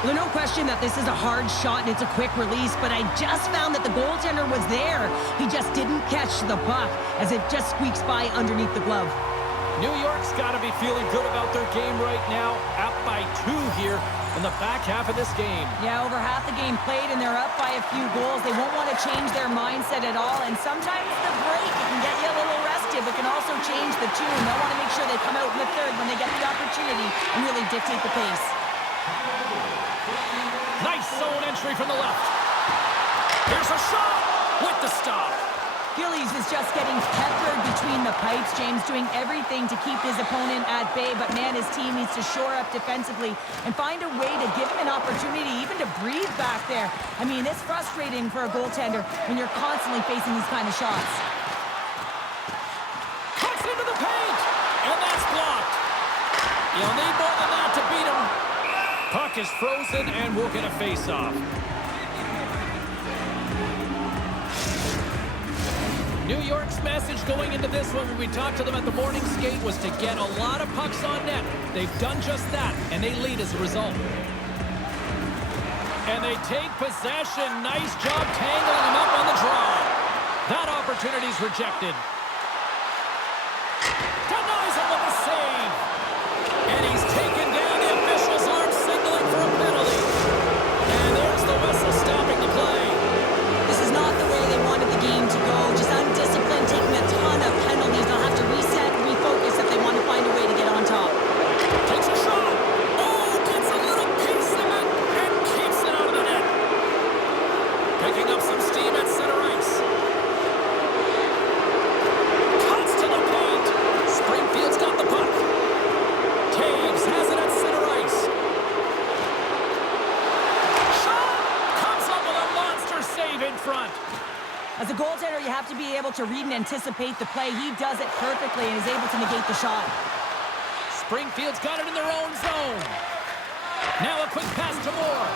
There's no question that this is a hard shot and it's a quick release, but I just found that the goaltender was there. He just didn't catch the puck as it just squeaks by underneath the glove. New York's got to be feeling good about their game right now. Up by 2 here in the back half of this game. Yeah, over half the game played and they're up by a few goals. They won't want to change their mindset at all, and sometimes the break, it can get you a little restive, but can also change the tune. They'll want to make sure they come out in the third when they get the opportunity and really dictate the pace. Nice zone entry from the left. Here's a shot with the stop. Gillies is just getting peppered between the pipes. James doing everything to keep his opponent at bay, but man, his team needs to shore up defensively and find a way to give him an opportunity even to breathe back there. I mean, it's frustrating for a goaltender when you're constantly facing these kind of shots. Cuts into the paint, and that's blocked. You'll need more than that to beat him. Puck is frozen, and we'll get a face-off. New York's message going into this one when we talked to them at the morning skate was to get a lot of pucks on net. They've done just that, and they lead as a result. And they take possession. Nice job tangling him up on the draw. That opportunity's rejected. Denies him with a save. And he's taken down. The official's arm signaling for a penalty. And there's the whistle stopping the play. This is not the way they wanted the game to go. Just undisciplined, taking a ton of penalties. They'll have to reset and refocus if they want to find a way to get on top. Takes a shot. Oh, gets a little piece of it and keeps it out of the net. Picking up some steam at center ice. Cuts to the paint. Springfield's got the puck. Taves has it at center ice. Shot! Comes up with a monster save in front. As a goaltender, you have to be able to read and anticipate the play. He does it perfectly and is able to negate the shot. Springfield's got it in their own zone. Now a quick pass to Moore.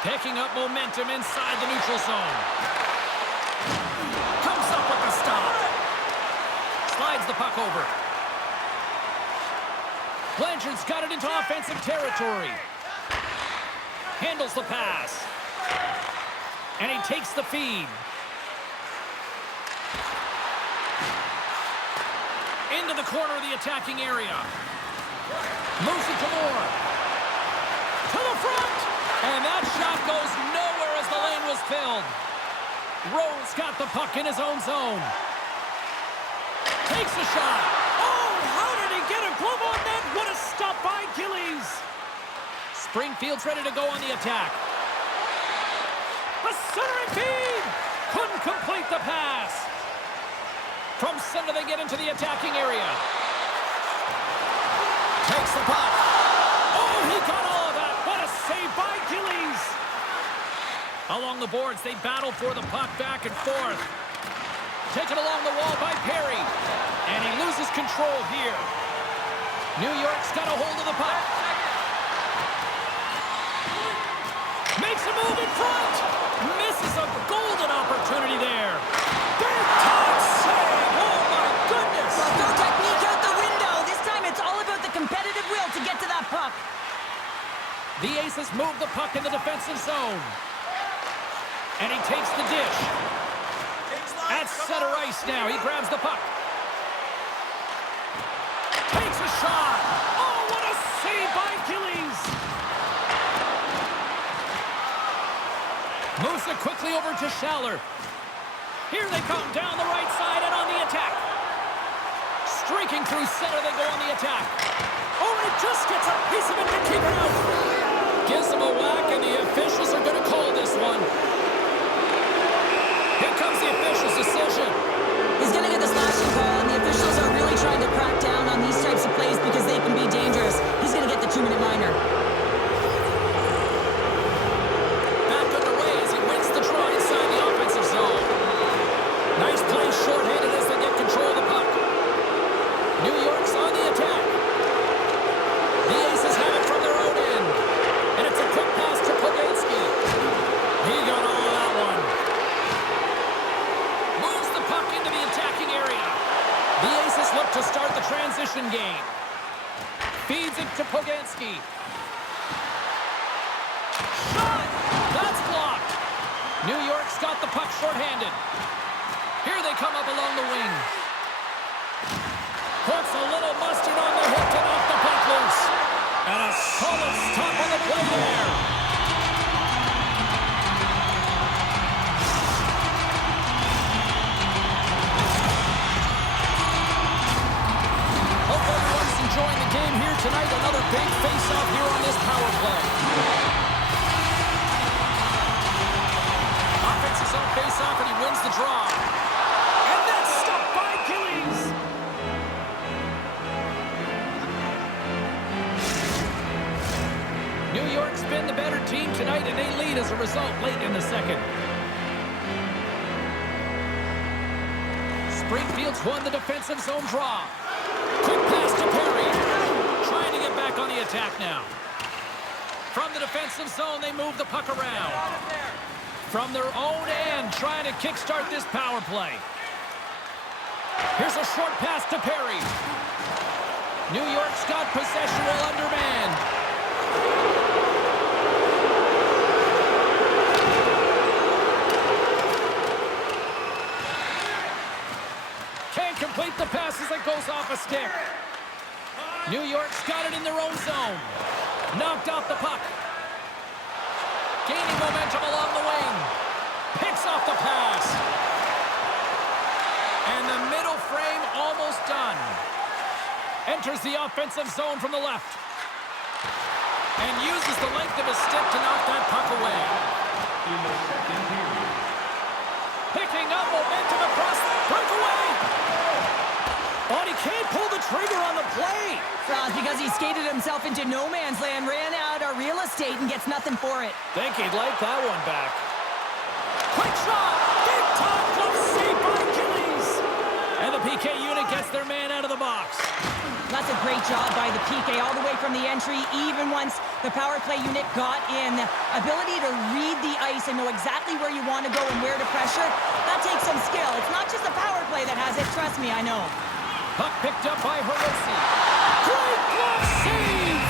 Picking up momentum inside the neutral zone. Comes up with the stop. Slides the puck over. Blanchard's got it into offensive territory. Handles the pass. And he takes the feed. Into the corner of the attacking area. Moves it to Moore. To the front. And that shot goes nowhere as the lane was filled. Rose got the puck in his own zone. Takes the shot. Oh, how did he get a glove on that? What a stop by Gillies. Springfield's ready to go on the attack. A centering feed! Couldn't complete the pass. From center, they get into the attacking area. Takes the puck. Oh, he got all of that. What a save by Gillies. Along the boards, they battle for the puck back and forth. Taken along the wall by Perry. And he loses control here. New York's got a hold of the puck. Makes a move in front. Misses a golden opportunity there. Big time save. Oh, my goodness. Well, no technique out the window. This time it's all about the competitive will to get to that puck. The Aces move the puck in the defensive zone. And he takes the dish. At center ice now. He grabs the puck. Takes a shot. Oh, what a save by Gillies. Moves it quickly over to Schaller. Here they come down the right side and on the attack. Streaking through center, they go on the attack. Oh, it just gets a piece of it to keep it out. Gives them a whack, and the officials are going to call this one. Here comes the official's decision. He's going to get the slashing call, and the officials are really trying to crack down on these types of plays because they can be dangerous. He's going to get the 2-minute minor. Back underway as he wins the draw inside the offensive zone. Nice play shorthanded as they get control of the puck. New York's on the attack. The Aces have it from their own end. And it's a quick pass to Poganski. He got all of that one. Moves the puck into the attacking area. The Aces look to start the transition game. Feeds it to Poganski. Shot! That's blocked. New York's got the puck shorthanded. Here they come up along the wing. Puts a little mustard on the hook to knock the puck loose. And a solid stop on the play there. Hope everyone's enjoying the game here tonight. Another big face-off here on this power play. Offense is on face-off and he wins the draw. And that's stopped by Gillies. New York's been the better team tonight, and they lead as a result late in the second. Springfield's won the defensive zone draw. Quick pass to Perry. Trying to get back on the attack now. From the defensive zone, they move the puck around. From their own end, trying to kickstart this power play. Here's a short pass to Perry. New York's got possession while undermanned. Can't complete the pass as it goes off a stick. New York's got it in their own zone. Knocked off the puck. Gaining momentum along the wing. Picks off the pass. And the middle frame almost done. Enters the offensive zone from the left. And uses the length of his stick to knock that puck away. Picking up momentum across the breakaway. But he can't pull the trigger on the play. Well, it's because he skated himself into no man's land, ran out of real estate, and gets nothing for it. Think he'd like that one back. Quick shot! Big time glove save by Glizzy! And the PK unit gets their man out of the box. That's a great job by the PK all the way from the entry, even once the power play unit got in. Ability to read the ice and know exactly where you want to go and where to pressure, that takes some skill. It's not just the power play that has it, trust me, I know. Puck picked up by Hiroshi. Great glove save!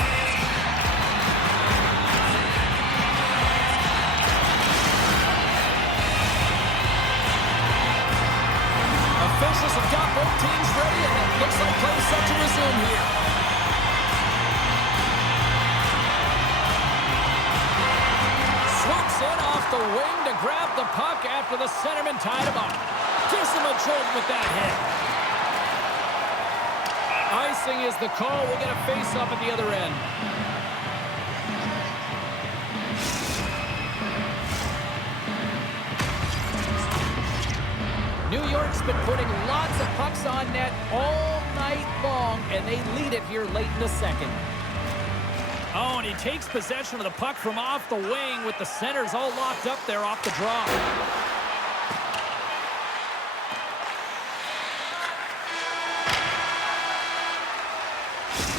Officials have got both teams ready, and it looks like play set to resume here. Swoops in off the wing to grab the puck after the centerman tied him up. Gives him a jolt with that hit. Icing is the call. We'll get a face-off at the other end. New York's been putting lots of pucks on net all night long, and they lead it here late in the second. Oh, and he takes possession of the puck from off the wing with the centers all locked up there off the draw.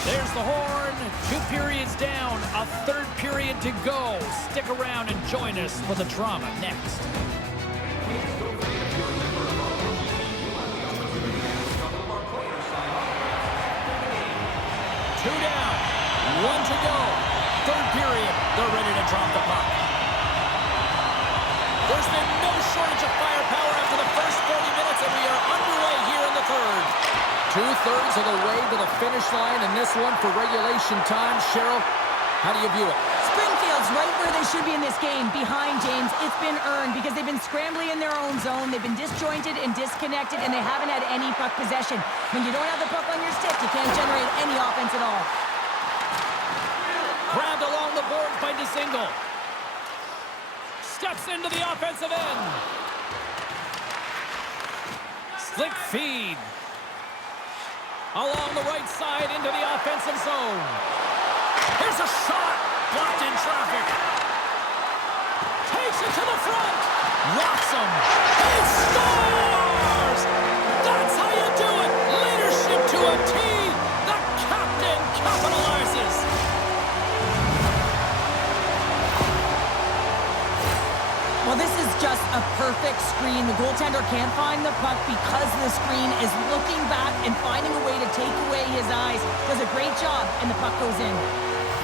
There's the horn. 2 periods down. A third period to go. Stick around and join us for the drama next. 2 down. 1 to go. Third period. They're ready to drop the puck. There's been no shortage of firepower after the first 30 minutes, and we are underway here in the third. 2/3 of the way to the finish line in this one for regulation time. Cheryl, how do you view it? Springfield's right where they should be in this game, behind James. It's been earned because they've been scrambling in their own zone. They've been disjointed and disconnected, and they haven't had any puck possession. When you don't have the puck on your stick, you can't generate any offense at all. Grabbed along the boards by DeZingle. Steps into the offensive end. Slick feed. Along the right side into the offensive zone. Here's a shot. Blocked in traffic. Takes it to the front. Rocks him. He scores! That's how you do it. Leadership to a T. The captain capitalizes. Well, this is just a perfect screen. The goaltender can't find the puck because the screen is looking back and finding a way to take away his eyes. Does a great job, and the puck goes in.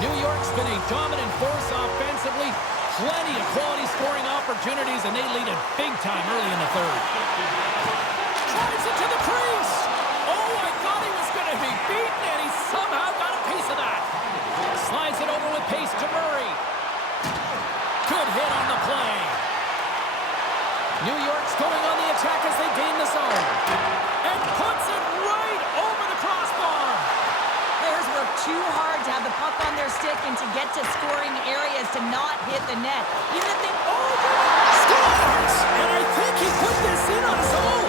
New York's been a dominant force offensively. Plenty of quality scoring opportunities, and they lead it big time early in the third. Drives it to the crease. Oh, I thought he was going to be beaten, and he somehow got a piece of that. Slides it over with pace to Murray. Good hit on the play. New York's going on the attack as they gain the zone. And puts it right over the crossbar. Players work too hard to have the puck on their stick and to get to scoring areas to not hit the net. Even if they... Scores! And I think he put this in on his own.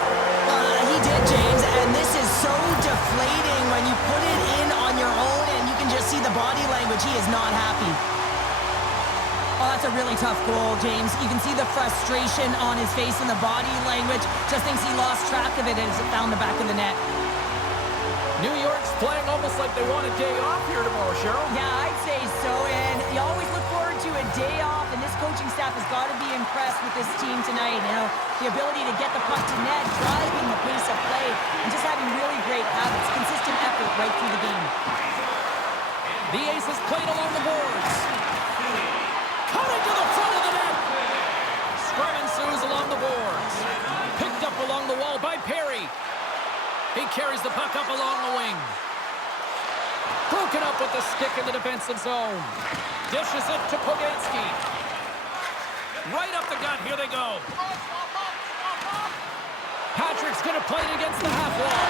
He did, James, and this is so deflating when you put it in on your own and you can just see the body language. He is not happy. Oh, that's a really tough goal, James. You can see the frustration on his face and the body language. Just thinks he lost track of it as it found the back of the net. New York's playing almost like they want a day off here tomorrow, Cheryl. Yeah, I'd say so, and you always look forward to a day off, and this coaching staff has got to be impressed with this team tonight. You know, the ability to get the puck to net, driving the pace of play, and just having really great habits, consistent effort right through the game. The Aces played along the boards. Cutting to the front of the net. Scrum ensues along the boards. Picked up along the wall by Perry. He carries the puck up along the wing. Broken up with the stick in the defensive zone. Dishes it to Pogansky. Right up the gut. Here they go. Patrick's going to play it against the half wall.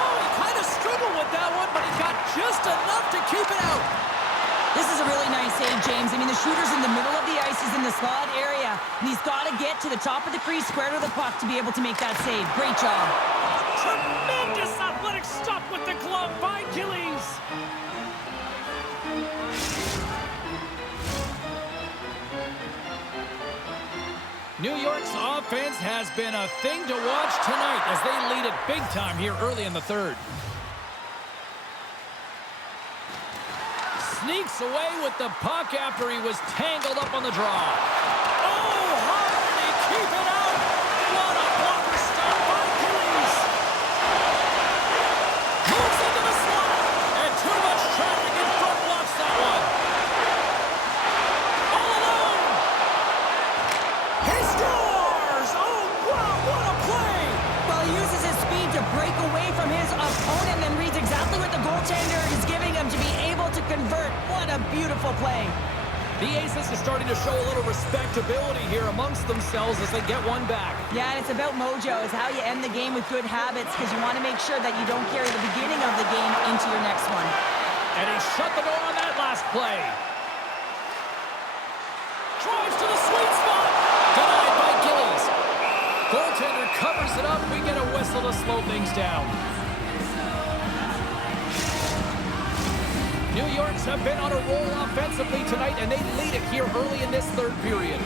Oh, he kind of struggled with that one, but he got just enough to keep it out. This is a really nice save, James. I mean, the shooter's in the middle of the ice. He's in the slot area, and he's got to get to the top of the crease, square to the puck, to be able to make that save. Great job. Tremendous athletic stop with the glove by Gillies. New York's offense has been a thing to watch tonight as they lead it big time here early in the third. Sneaks away with the puck after he was tangled up on the draw. Oh, how did he keep it out? What a blocker stop by Gillies. Moves into the slot, and too much traffic in front blocks that one. All alone. He scores! Oh, wow, what a play! Well, he uses his speed to break away from his opponent and reads exactly what the goaltender is giving him to be able to convert. What a beautiful play. The Aces are starting to show a little respectability here amongst themselves as they get one back. Yeah, and it's about mojo. It's how you end the game with good habits, because you want to make sure that you don't carry the beginning of the game into your next one. And he shut the door on that last play. Drives to the sweet spot. Denied by Gillies. Goaltender covers it up. We get a whistle to slow things down. New York's have been on a roll offensively tonight, and they lead it here early in this third period.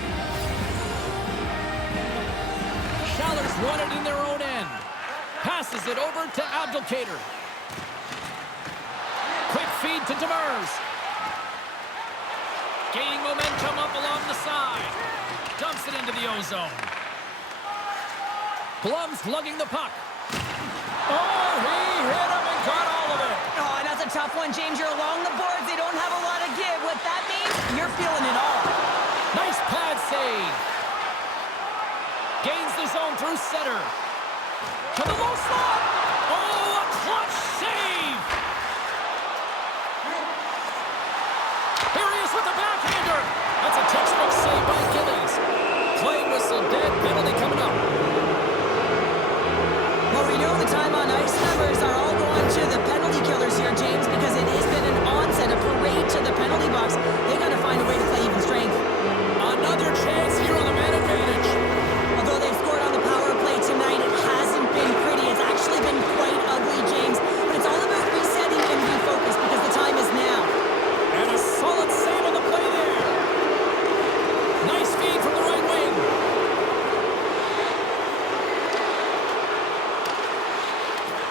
Shaller's won it in their own end. Passes it over to Abdelkader. Quick feed to Demers. Gaining momentum up along the side. Dumps it into the O-zone. Blum's lugging the puck. Oh, he hit him and got all of it. Oh, and that's a tough one, James. You're along the boards. They don't have a lot of give. What that means, you're feeling it all. Nice pad save. Gains the zone through center. To the low slot. Oh, a clutch save. Here he is with the backhander. That's a textbook save by Gillies. Play whistle dead. Penalty coming up. Well, we know the time on ice numbers are all going to the penalty killers here, James, because it has been an onset, a parade to the penalty box. They got to find a way to play even strength. Another chance here on the man advantage. Although they've scored on the power play tonight, it hasn't been pretty. It's actually been quite ugly, James. But it's all about resetting and refocus because the time is now. And a solid save on the play there. Nice feed from the right wing.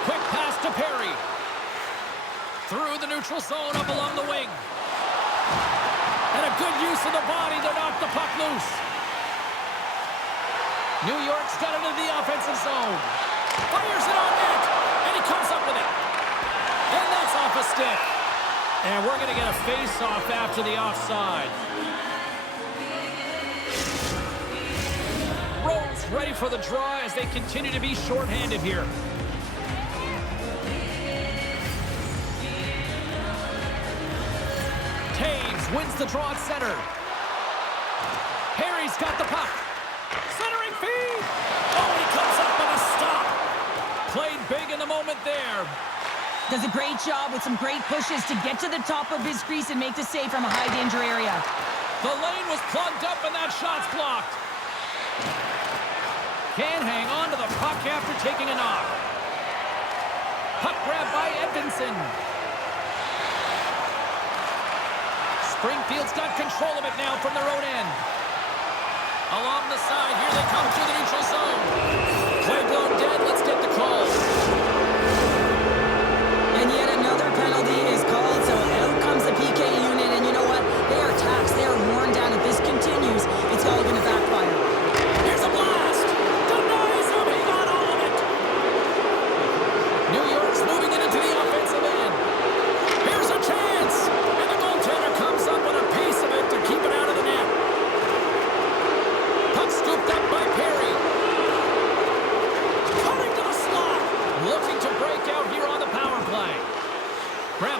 Quick pass to Perry. Through the neutral zone up along the wing. And a good use of the body to knock the puck loose. New York's got it into the offensive zone. Fires it on net. And he comes up with it. And that's off a stick. And we're going to get a face-off after the offside. Rolls ready for the draw as they continue to be shorthanded here. Taves wins the draw at center. Harry's got the puck. Centering feed. Oh, he comes up with a stop. Played big in the moment there. Does a great job with some great pushes to get to the top of his crease and make the save from a high-danger area. The lane was plugged up and that shot's blocked. Can't hang on to the puck after taking a knock. Puck grab by Edvinson. Springfield's got control of it now from their own end. Along the side, here they come to the neutral zone. Play blown dead, let's get the call.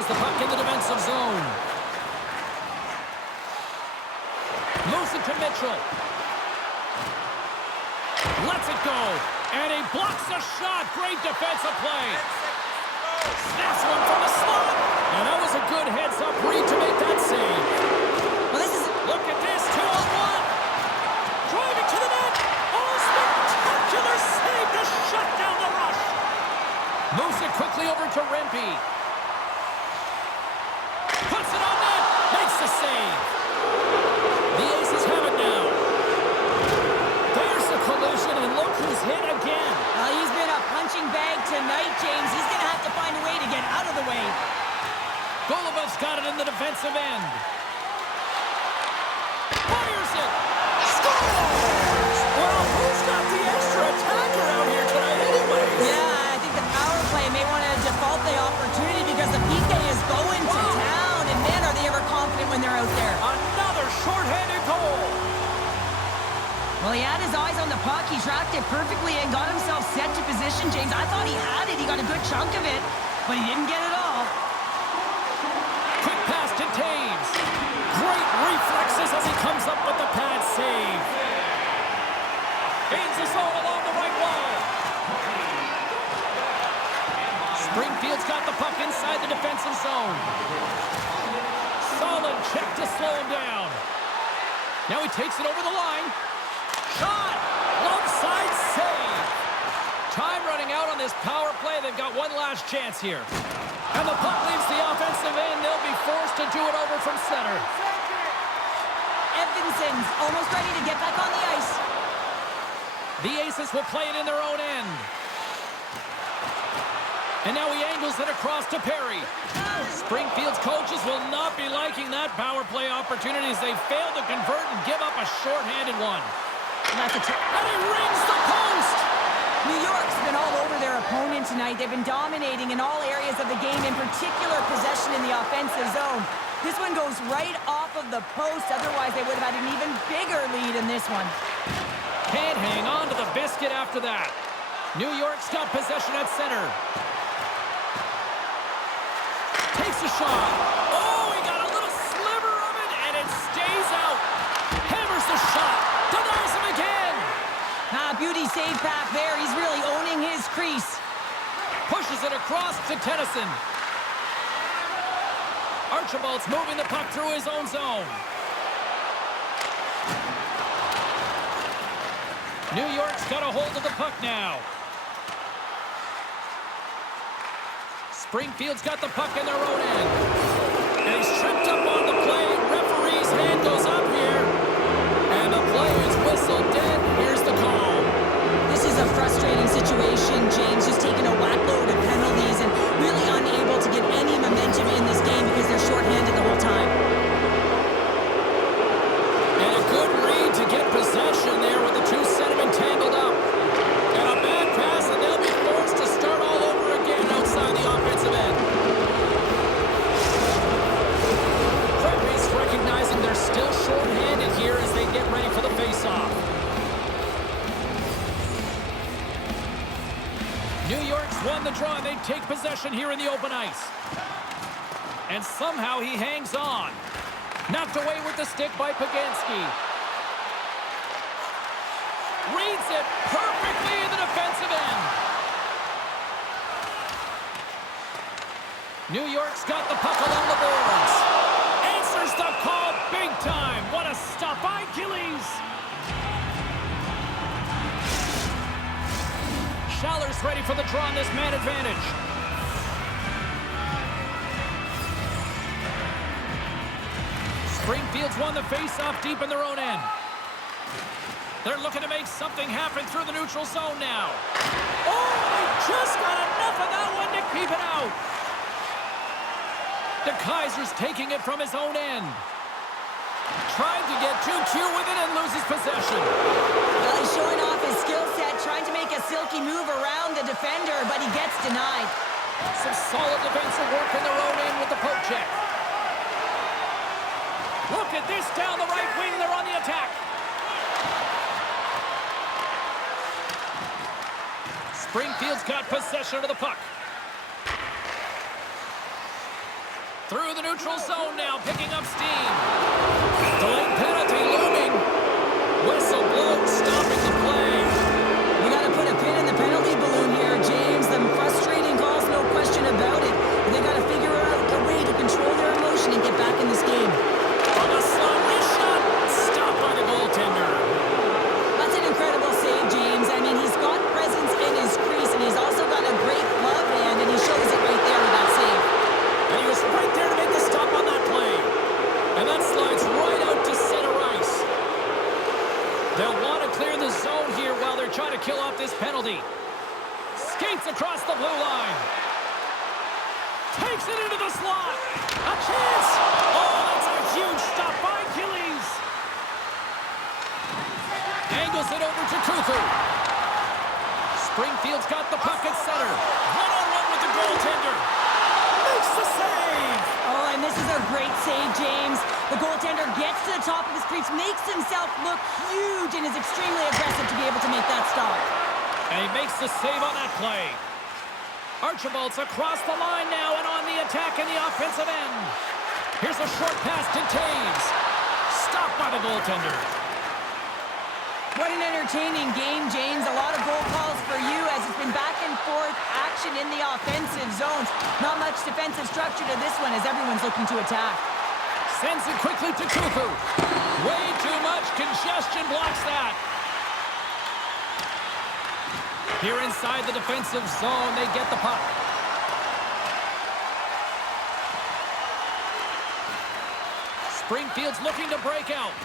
the puck in the defensive zone. Moves it to Mitchell. Lets it go. And he blocks a shot. Great defensive play. Snaps one from the slot. And that was a good heads-up read to make that save. Well, this is... Look at this, 2-on-1. Driving to the net. Oh, spectacular save to shut down the rush. Moves it quickly over to Rempe. Puts it on net. Makes the save. The Aces have it now. There's the collision, and look who's hit again. He's been a punching bag tonight, James. He's going to have to find a way to get out of the way. Golovov's got it in the defensive end. Fires it. Scores! Well, who's got the extra attacker out here tonight anyways? Yeah, I think the power play may want to default the opportunity because the PK is going to town. And man, are they ever confident when they're out there. Another shorthanded goal. Well, he had his eyes on the puck. He tracked it perfectly and got himself set to position, James. I thought he had it. He got a good chunk of it, but he didn't get it all. Quick pass to Taves. Great reflexes as he comes up with the pad save. Gains his own along the right wall. Springfield's got the puck inside the defensive zone. Solid check to slow him down. Now he takes it over the line. Shot! Left side save. Time running out on this power play. They've got one last chance here. And the puck leaves the offensive end. They'll be forced to do it over from center. Evanson's almost ready to get back on the ice. The Aces will play it in their own end. And now he angles it across to Perry. Springfield's coaches will not be liking that power play opportunity as they fail to convert and give up a shorthanded one. And he rings the post! New York's been all over their opponent tonight. They've been dominating in all areas of the game, in particular possession in the offensive zone. This one goes right off of the post. Otherwise, they would have had an even bigger lead in this one. Can't hang on to the biscuit after that. New York's got possession at center. Takes a shot. Oh, he got a little sliver of it, and it stays out. Hammers the shot. Denies him again. Beauty save back there. He's really owning his crease. Pushes it across to Tennyson. Archibald's moving the puck through his own zone. New York's got a hold of the puck now. Springfield's got the puck in their own end. And he's tripped up on the play. Referee's hand goes up here. And the play is whistled dead. Here's the call. This is a frustrating situation, James. Just taking a whack load of penalties and really unable to get any momentum in this game because they're shorthanded the whole time. And a good read to get possession there with the two centermen tangled up. And a bad pass, and they'll be forced to start all over again outside the offensive end. Prairies recognizing they're still shorthanded here as they get ready for the face-off. New York's won the draw, and they take possession here in the open ice. And somehow he hangs on. Knocked away with the stick by Pagansky. Reads it perfectly in the defensive end. New York's got the puck along the boards. Answers the call big time. What a stop by Gillies. Schaller's ready for the draw on this man advantage. Springfield's won the face-off deep in their own end. They're looking to make something happen through the neutral zone now. Oh, they just got enough of that one to keep it out. De Keyser's taking it from his own end. Tried to get too cute with it and loses possession. Well, he's showing off his skill set, trying to make a silky move around the defender, but he gets denied. Some solid defensive work in their own end with the poke check. Look at this down the right wing. They're on the attack. Springfield's got possession of the puck. Through the neutral zone now, picking up steam. Delayed penalty looming. Whistle blown, stopping the play. We got to put a pin in the penalty balloon here, James. Them frustrating calls, no question about it. They got to figure out a way to control their emotion and get back in this game. On the slow wrist shot, stopped by the goaltender. That's an incredible save, James. I mean, he's got presence in his crease, and he's also got a great glove hand, and he shows it right there with that save. And he was right there to make the stop on that play. And that slides right out to center ice. They'll want to clear the zone here while they're trying to kill off this penalty. Skates across the blue line. Takes it into the slot. A chance. Oh, that's a huge stop by Achilles. Angles it over to Cuckoo. Springfield's got the puck at center. One-on-one with the goaltender. Makes the save. Oh, and this is a great save, James. The goaltender gets to the top of his crease, makes himself look huge, and is extremely aggressive to be able to make that stop. And he makes the save on that play. Archibald's across the line now and on the attack in the offensive end. Here's a short pass to Taves. Stopped by the goaltender. What an entertaining game, James. A lot of goal calls for you as it's been back and forth action in the offensive zones. Not much defensive structure to this one as everyone's looking to attack. Sends it quickly to Cuckoo. Way too much congestion blocks that. Here inside the defensive zone, they get the puck. Springfield's looking to break out.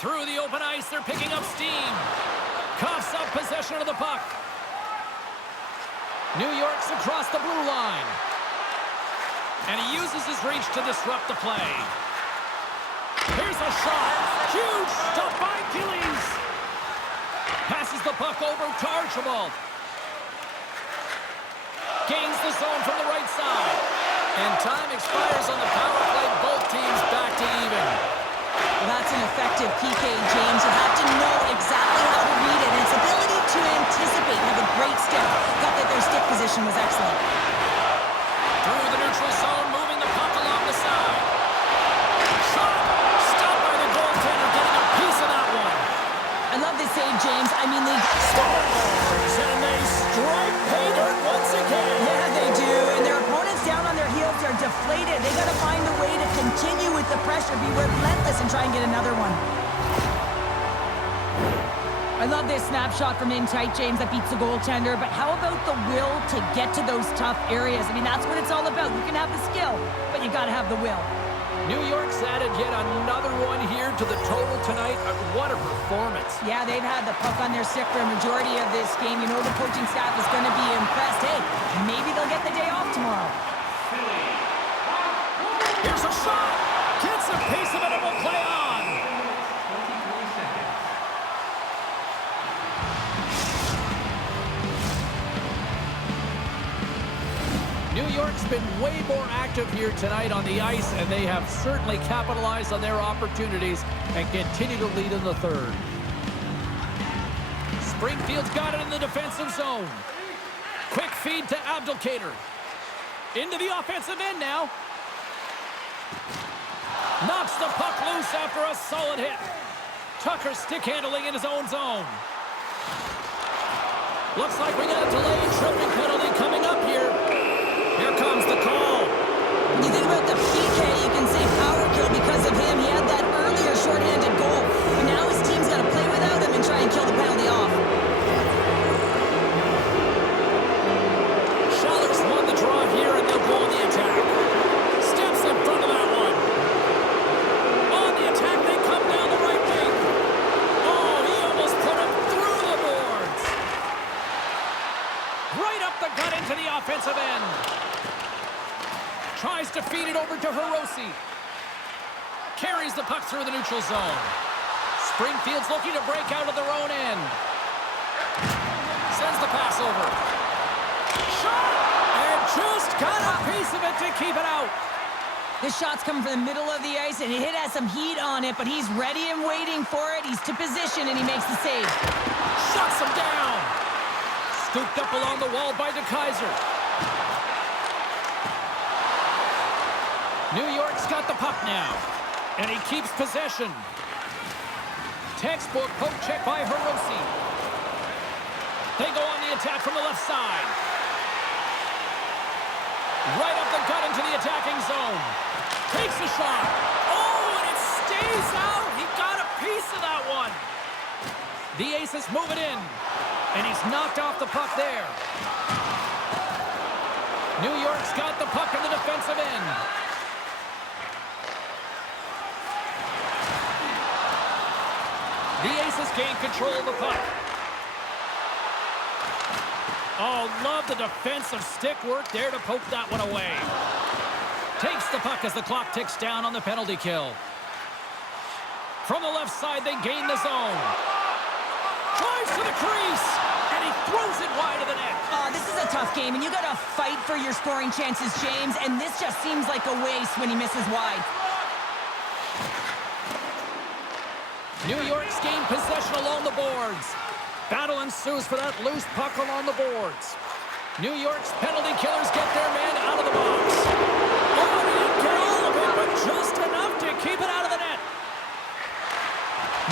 Through the open ice, they're picking up steam. Coughs up possession of the puck. New York's across the blue line. And he uses his reach to disrupt the play. Here's a shot. Huge stop by Achilles. Passes the puck over to Archibald. Gains the zone from the right side. And time expires on the power play. Both teams back to even. Well, that's an effective PK, James. You have to know exactly how to read it. And its ability to anticipate, have a great stick. Got that their stick position was excellent. Through the neutral zone, moving the puck along the side. Shot! Stopped by the goaltender, getting a piece of that one. I love this save, James. I mean, they Scores! And they strike pay dirt once again. Yeah, they do. And their opponents down on their heels are deflated. They got to find a way to continue with the pressure, be relentless, and try and get another one. I love this snapshot from in tight, James, that beats the goaltender. But how about the will to get to those tough areas? I mean, that's what it's all about. You can have the skill, but you got to have the will. New York's added yet another one here to the total tonight. What a performance. Yeah, they've had the puck on their stick for a majority of this game. You know the coaching staff is going to be impressed. Hey, maybe they'll get the day off tomorrow. Here's a shot. Gets a piece of it and will play on. New York's been way more active here tonight on the ice, and they have certainly capitalized on their opportunities and continue to lead in the third. Springfield's got it in the defensive zone. Quick feed to Abdelkader. Into the offensive end now. Knocks the puck loose after a solid hit. Tucker stick handling in his own zone. Looks like we got a delayed tripping penalty coming up here. Here comes the call. When you think about the PK, you can say power kill because of him. He had that earlier shorthanded goal. But now his team's got to play without him and try and kill the penalty off. Shaller's won the draw here, and they'll go on the attack. Steps in front of that one. On the attack, they come down the right wing. Oh, he almost put him through the boards. Right up the gut into the offensive end. Tries to feed it over to Hirose. Carries the puck through the neutral zone. Springfield's looking to break out of their own end. Sends the pass over. Shot! And just got a piece of it to keep it out. This shot's coming from the middle of the ice, and it has some heat on it, but he's ready and waiting for it. He's to position, and he makes the save. Shuts him down. Scooped up along the wall by DeKaiser. New York's got the puck now. And he keeps possession. Textbook poke check by Hiroshi. They go on the attack from the left side. Right up the gut into the attacking zone. Takes a shot. Oh, and it stays out. He got a piece of that one. The Aces move it in. And he's knocked off the puck there. New York's got the puck in the defensive end. The Aces gain control of the puck. Oh, love the defensive stick work there to poke that one away. Takes the puck as the clock ticks down on the penalty kill. From the left side, they gain the zone. Drives to the crease, and he throws it wide of the net. This is a tough game, and you got to fight for your scoring chances, James, and this just seems like a waste when he misses wide. New York's gained possession along the boards. Battle ensues for that loose puck along the boards. New York's penalty killers get their man out of the box. Oh, he didn't get all of it, but just enough to keep it out of the net.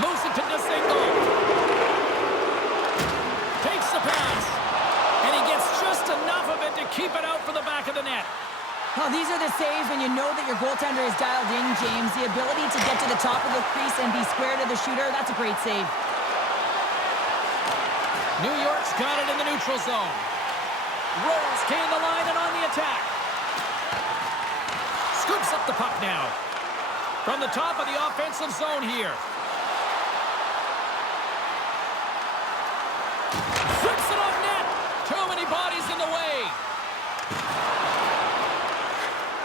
Moves it to DeSingle. Takes the pass. And he gets just enough of it to keep it out for the back of the net. Oh, these are the saves when you know that your goaltender is dialed in, James. The ability to get to the top of the crease and be square to the shooter, that's a great save. New York's got it in the neutral zone. Rolls gain the line and on the attack. Scoops up the puck now. From the top of the offensive zone here. Flips it on net. Too many bodies in the way.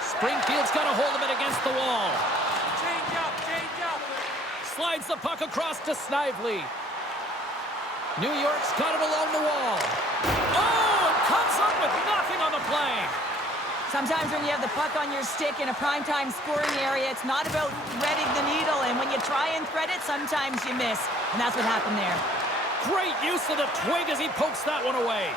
Springfield's got a hold of it against the wall. Change up. Slides the puck across to Snively. New York's got it along the wall. Oh, it comes up with nothing on the play. Sometimes when you have the puck on your stick in a primetime scoring area, it's not about threading the needle, and when you try and thread it, sometimes you miss, and that's what happened there. Great use of the twig as he pokes that one away.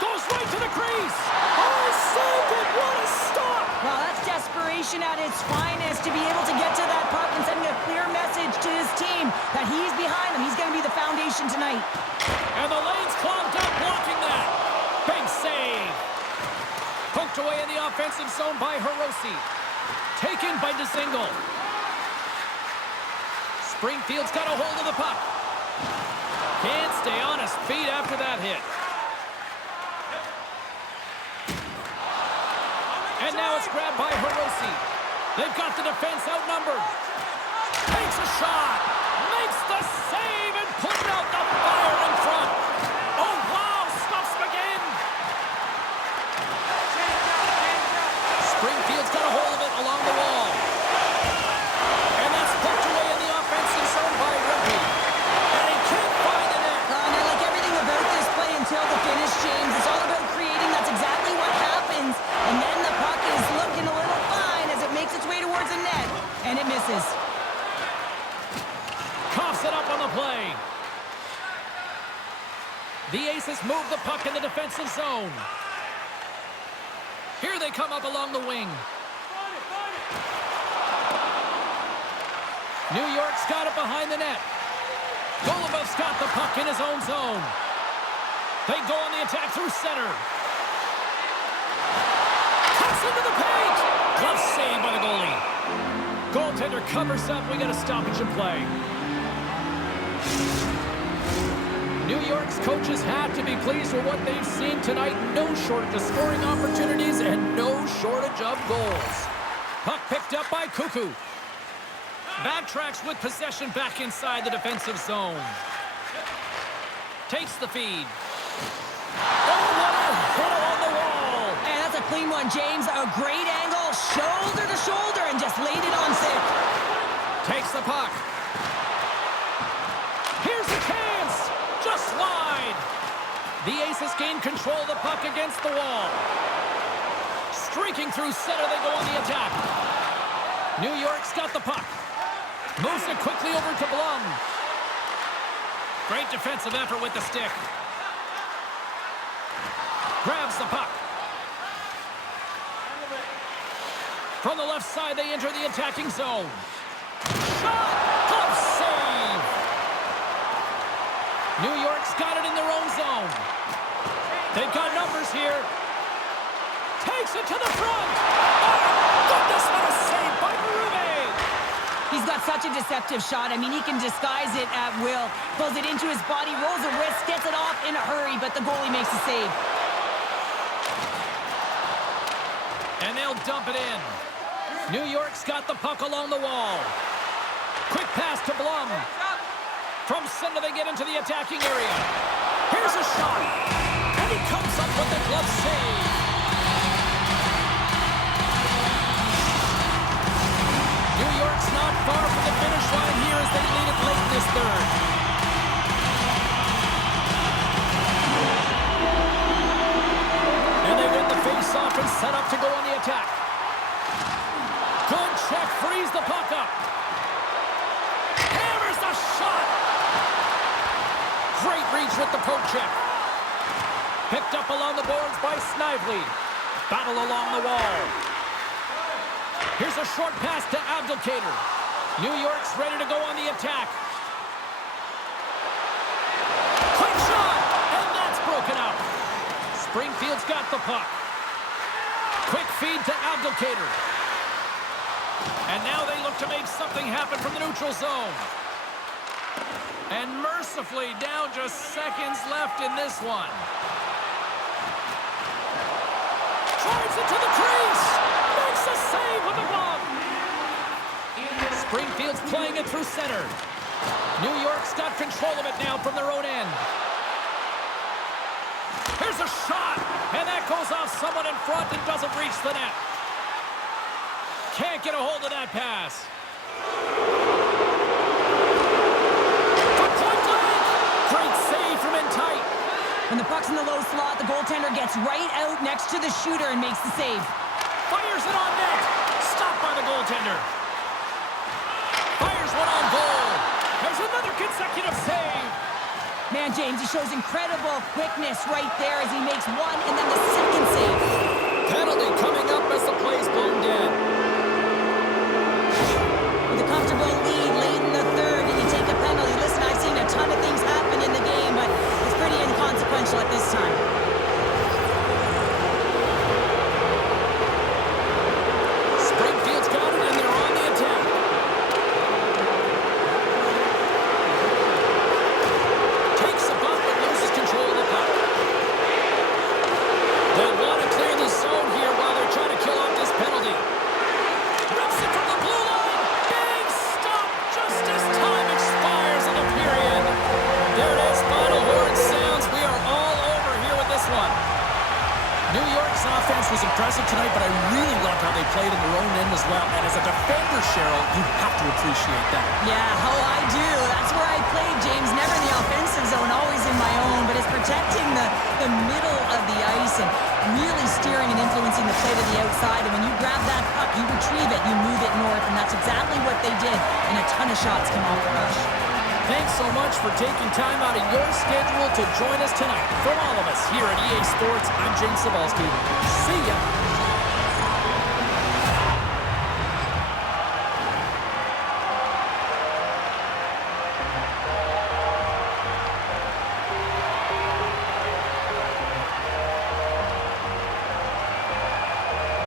Goes right to the crease. Oh, so good. What a stop. Well, that's desperation at its finest to be able to get to that puck and sending a clear message to his team that he's behind them. He's going to be the foundation tonight. And the lane's clogged up blocking that. Big save. Poked away in the offensive zone by Hiroshi. Taken by DeSingle. Springfield's got a hold of the puck. Can't stay on his feet after that hit. And now it's grabbed by Hiroshi. They've got the defense outnumbered. Takes a shot. Makes the save and putting out the fire in front. Oh, wow. Stuffs him again. Springfield's got a hold of it along the wall. And that's poked away in the offensive zone by Rippey. And he can't find the net. And I like everything about this play until the finish, James. It's all about creating. That's exactly what happens. And then the puck is looking a little fine as it makes its way towards the net. And it misses. Coughs it up on the play. The Aces move the puck in the defensive zone. Here they come up along the wing. New York's got it behind the net. Goluboff's got the puck in his own zone. They go on the attack through center. Cuts into the paint. Glove save by the goalie. Goaltender covers up. We got a stoppage in play. New York's coaches have to be pleased with what they've seen tonight. No shortage of scoring opportunities and no shortage of goals. Puck picked up by Cuckoo. Backtracks with possession back inside the defensive zone. Takes the feed. Oh, what a hit on the wall. And that's a clean one, James. A great angle, shoulder to shoulder, and just laid it on thick. Takes the puck. Here's a chance. Just wide. The Aces gain control of the puck against the wall. Streaking through center, they go on the attack. New York's got the puck. Moves it quickly over to Blum. Great defensive effort with the stick. Grabs the puck. From the left side, they enter the attacking zone. Shot! Glove save! New York's got it in their own zone. They've got numbers here. Takes it to the front. Oh, goodness, what a save by Berube! He's got such a deceptive shot. I mean, he can disguise it at will. Pulls it into his body, rolls the wrist, gets it off in a hurry, but the goalie makes a save. And they'll dump it in. New York's got the puck along the wall. Quick pass to Blum. From center, they get into the attacking area. Here's a shot. And he comes up with the glove save. New York's not far from the finish line here as they lead it late in this third. And they win the face-off and set up to go on the attack. Good check, frees the puck up. Hammers the shot. Great reach with the poke check. Picked up along the boards by Snively. Battle along the wall. Here's a short pass to Abdelkader. New York's ready to go on the attack. Quick shot, and that's broken out. Springfield's got the puck. Quick feed to Abdelkader. And now they look to make something happen from the neutral zone. And mercifully, down just seconds left in this one. Drives it to the crease. Makes a save with the glove. Springfield's playing it through center. New York's got control of it now from their own end. Here's a shot. And that goes off someone in front and doesn't reach the net. Can't get a hold of that pass. From point blank. Great save from in tight. When the puck's in the low slot, the goaltender gets right out next to the shooter and makes the save. Fires it on net. Stopped by the goaltender. Fires one on goal. There's another consecutive save. Man, James, he shows incredible quickness right there as he makes one and then the second save. Penalty coming up as the play's blown dead. With a comfortable lead late in the third, and you take a penalty. Listen, I've seen a ton of things happen in the game, but it's pretty inconsequential at this time. Springfield's got it, and they're on the attack. Takes a bump, but loses control of the puck. They want to clear the zone here while they're trying to kill off this penalty. Rips it from the blue line. Big stop just as time expires in the period. There it is. Final horn sounds. We are all over here with this one. New York's offense was impressive tonight, but I really loved how they played in their own end as well. And as a defender, Cheryl, you have to appreciate that. Yeah, oh, I do. That's where I played, James. Never in the offensive zone, always in my own. But it's protecting the middle of the ice and really steering and influencing the play to the outside. And when you grab that puck, you retrieve it, you move it north. And that's exactly what they did. And a ton of shots came off the rush. Thanks so much for taking time out of your schedule to join us tonight. From all of us here at EA Sports, I'm James Cebulski. See ya.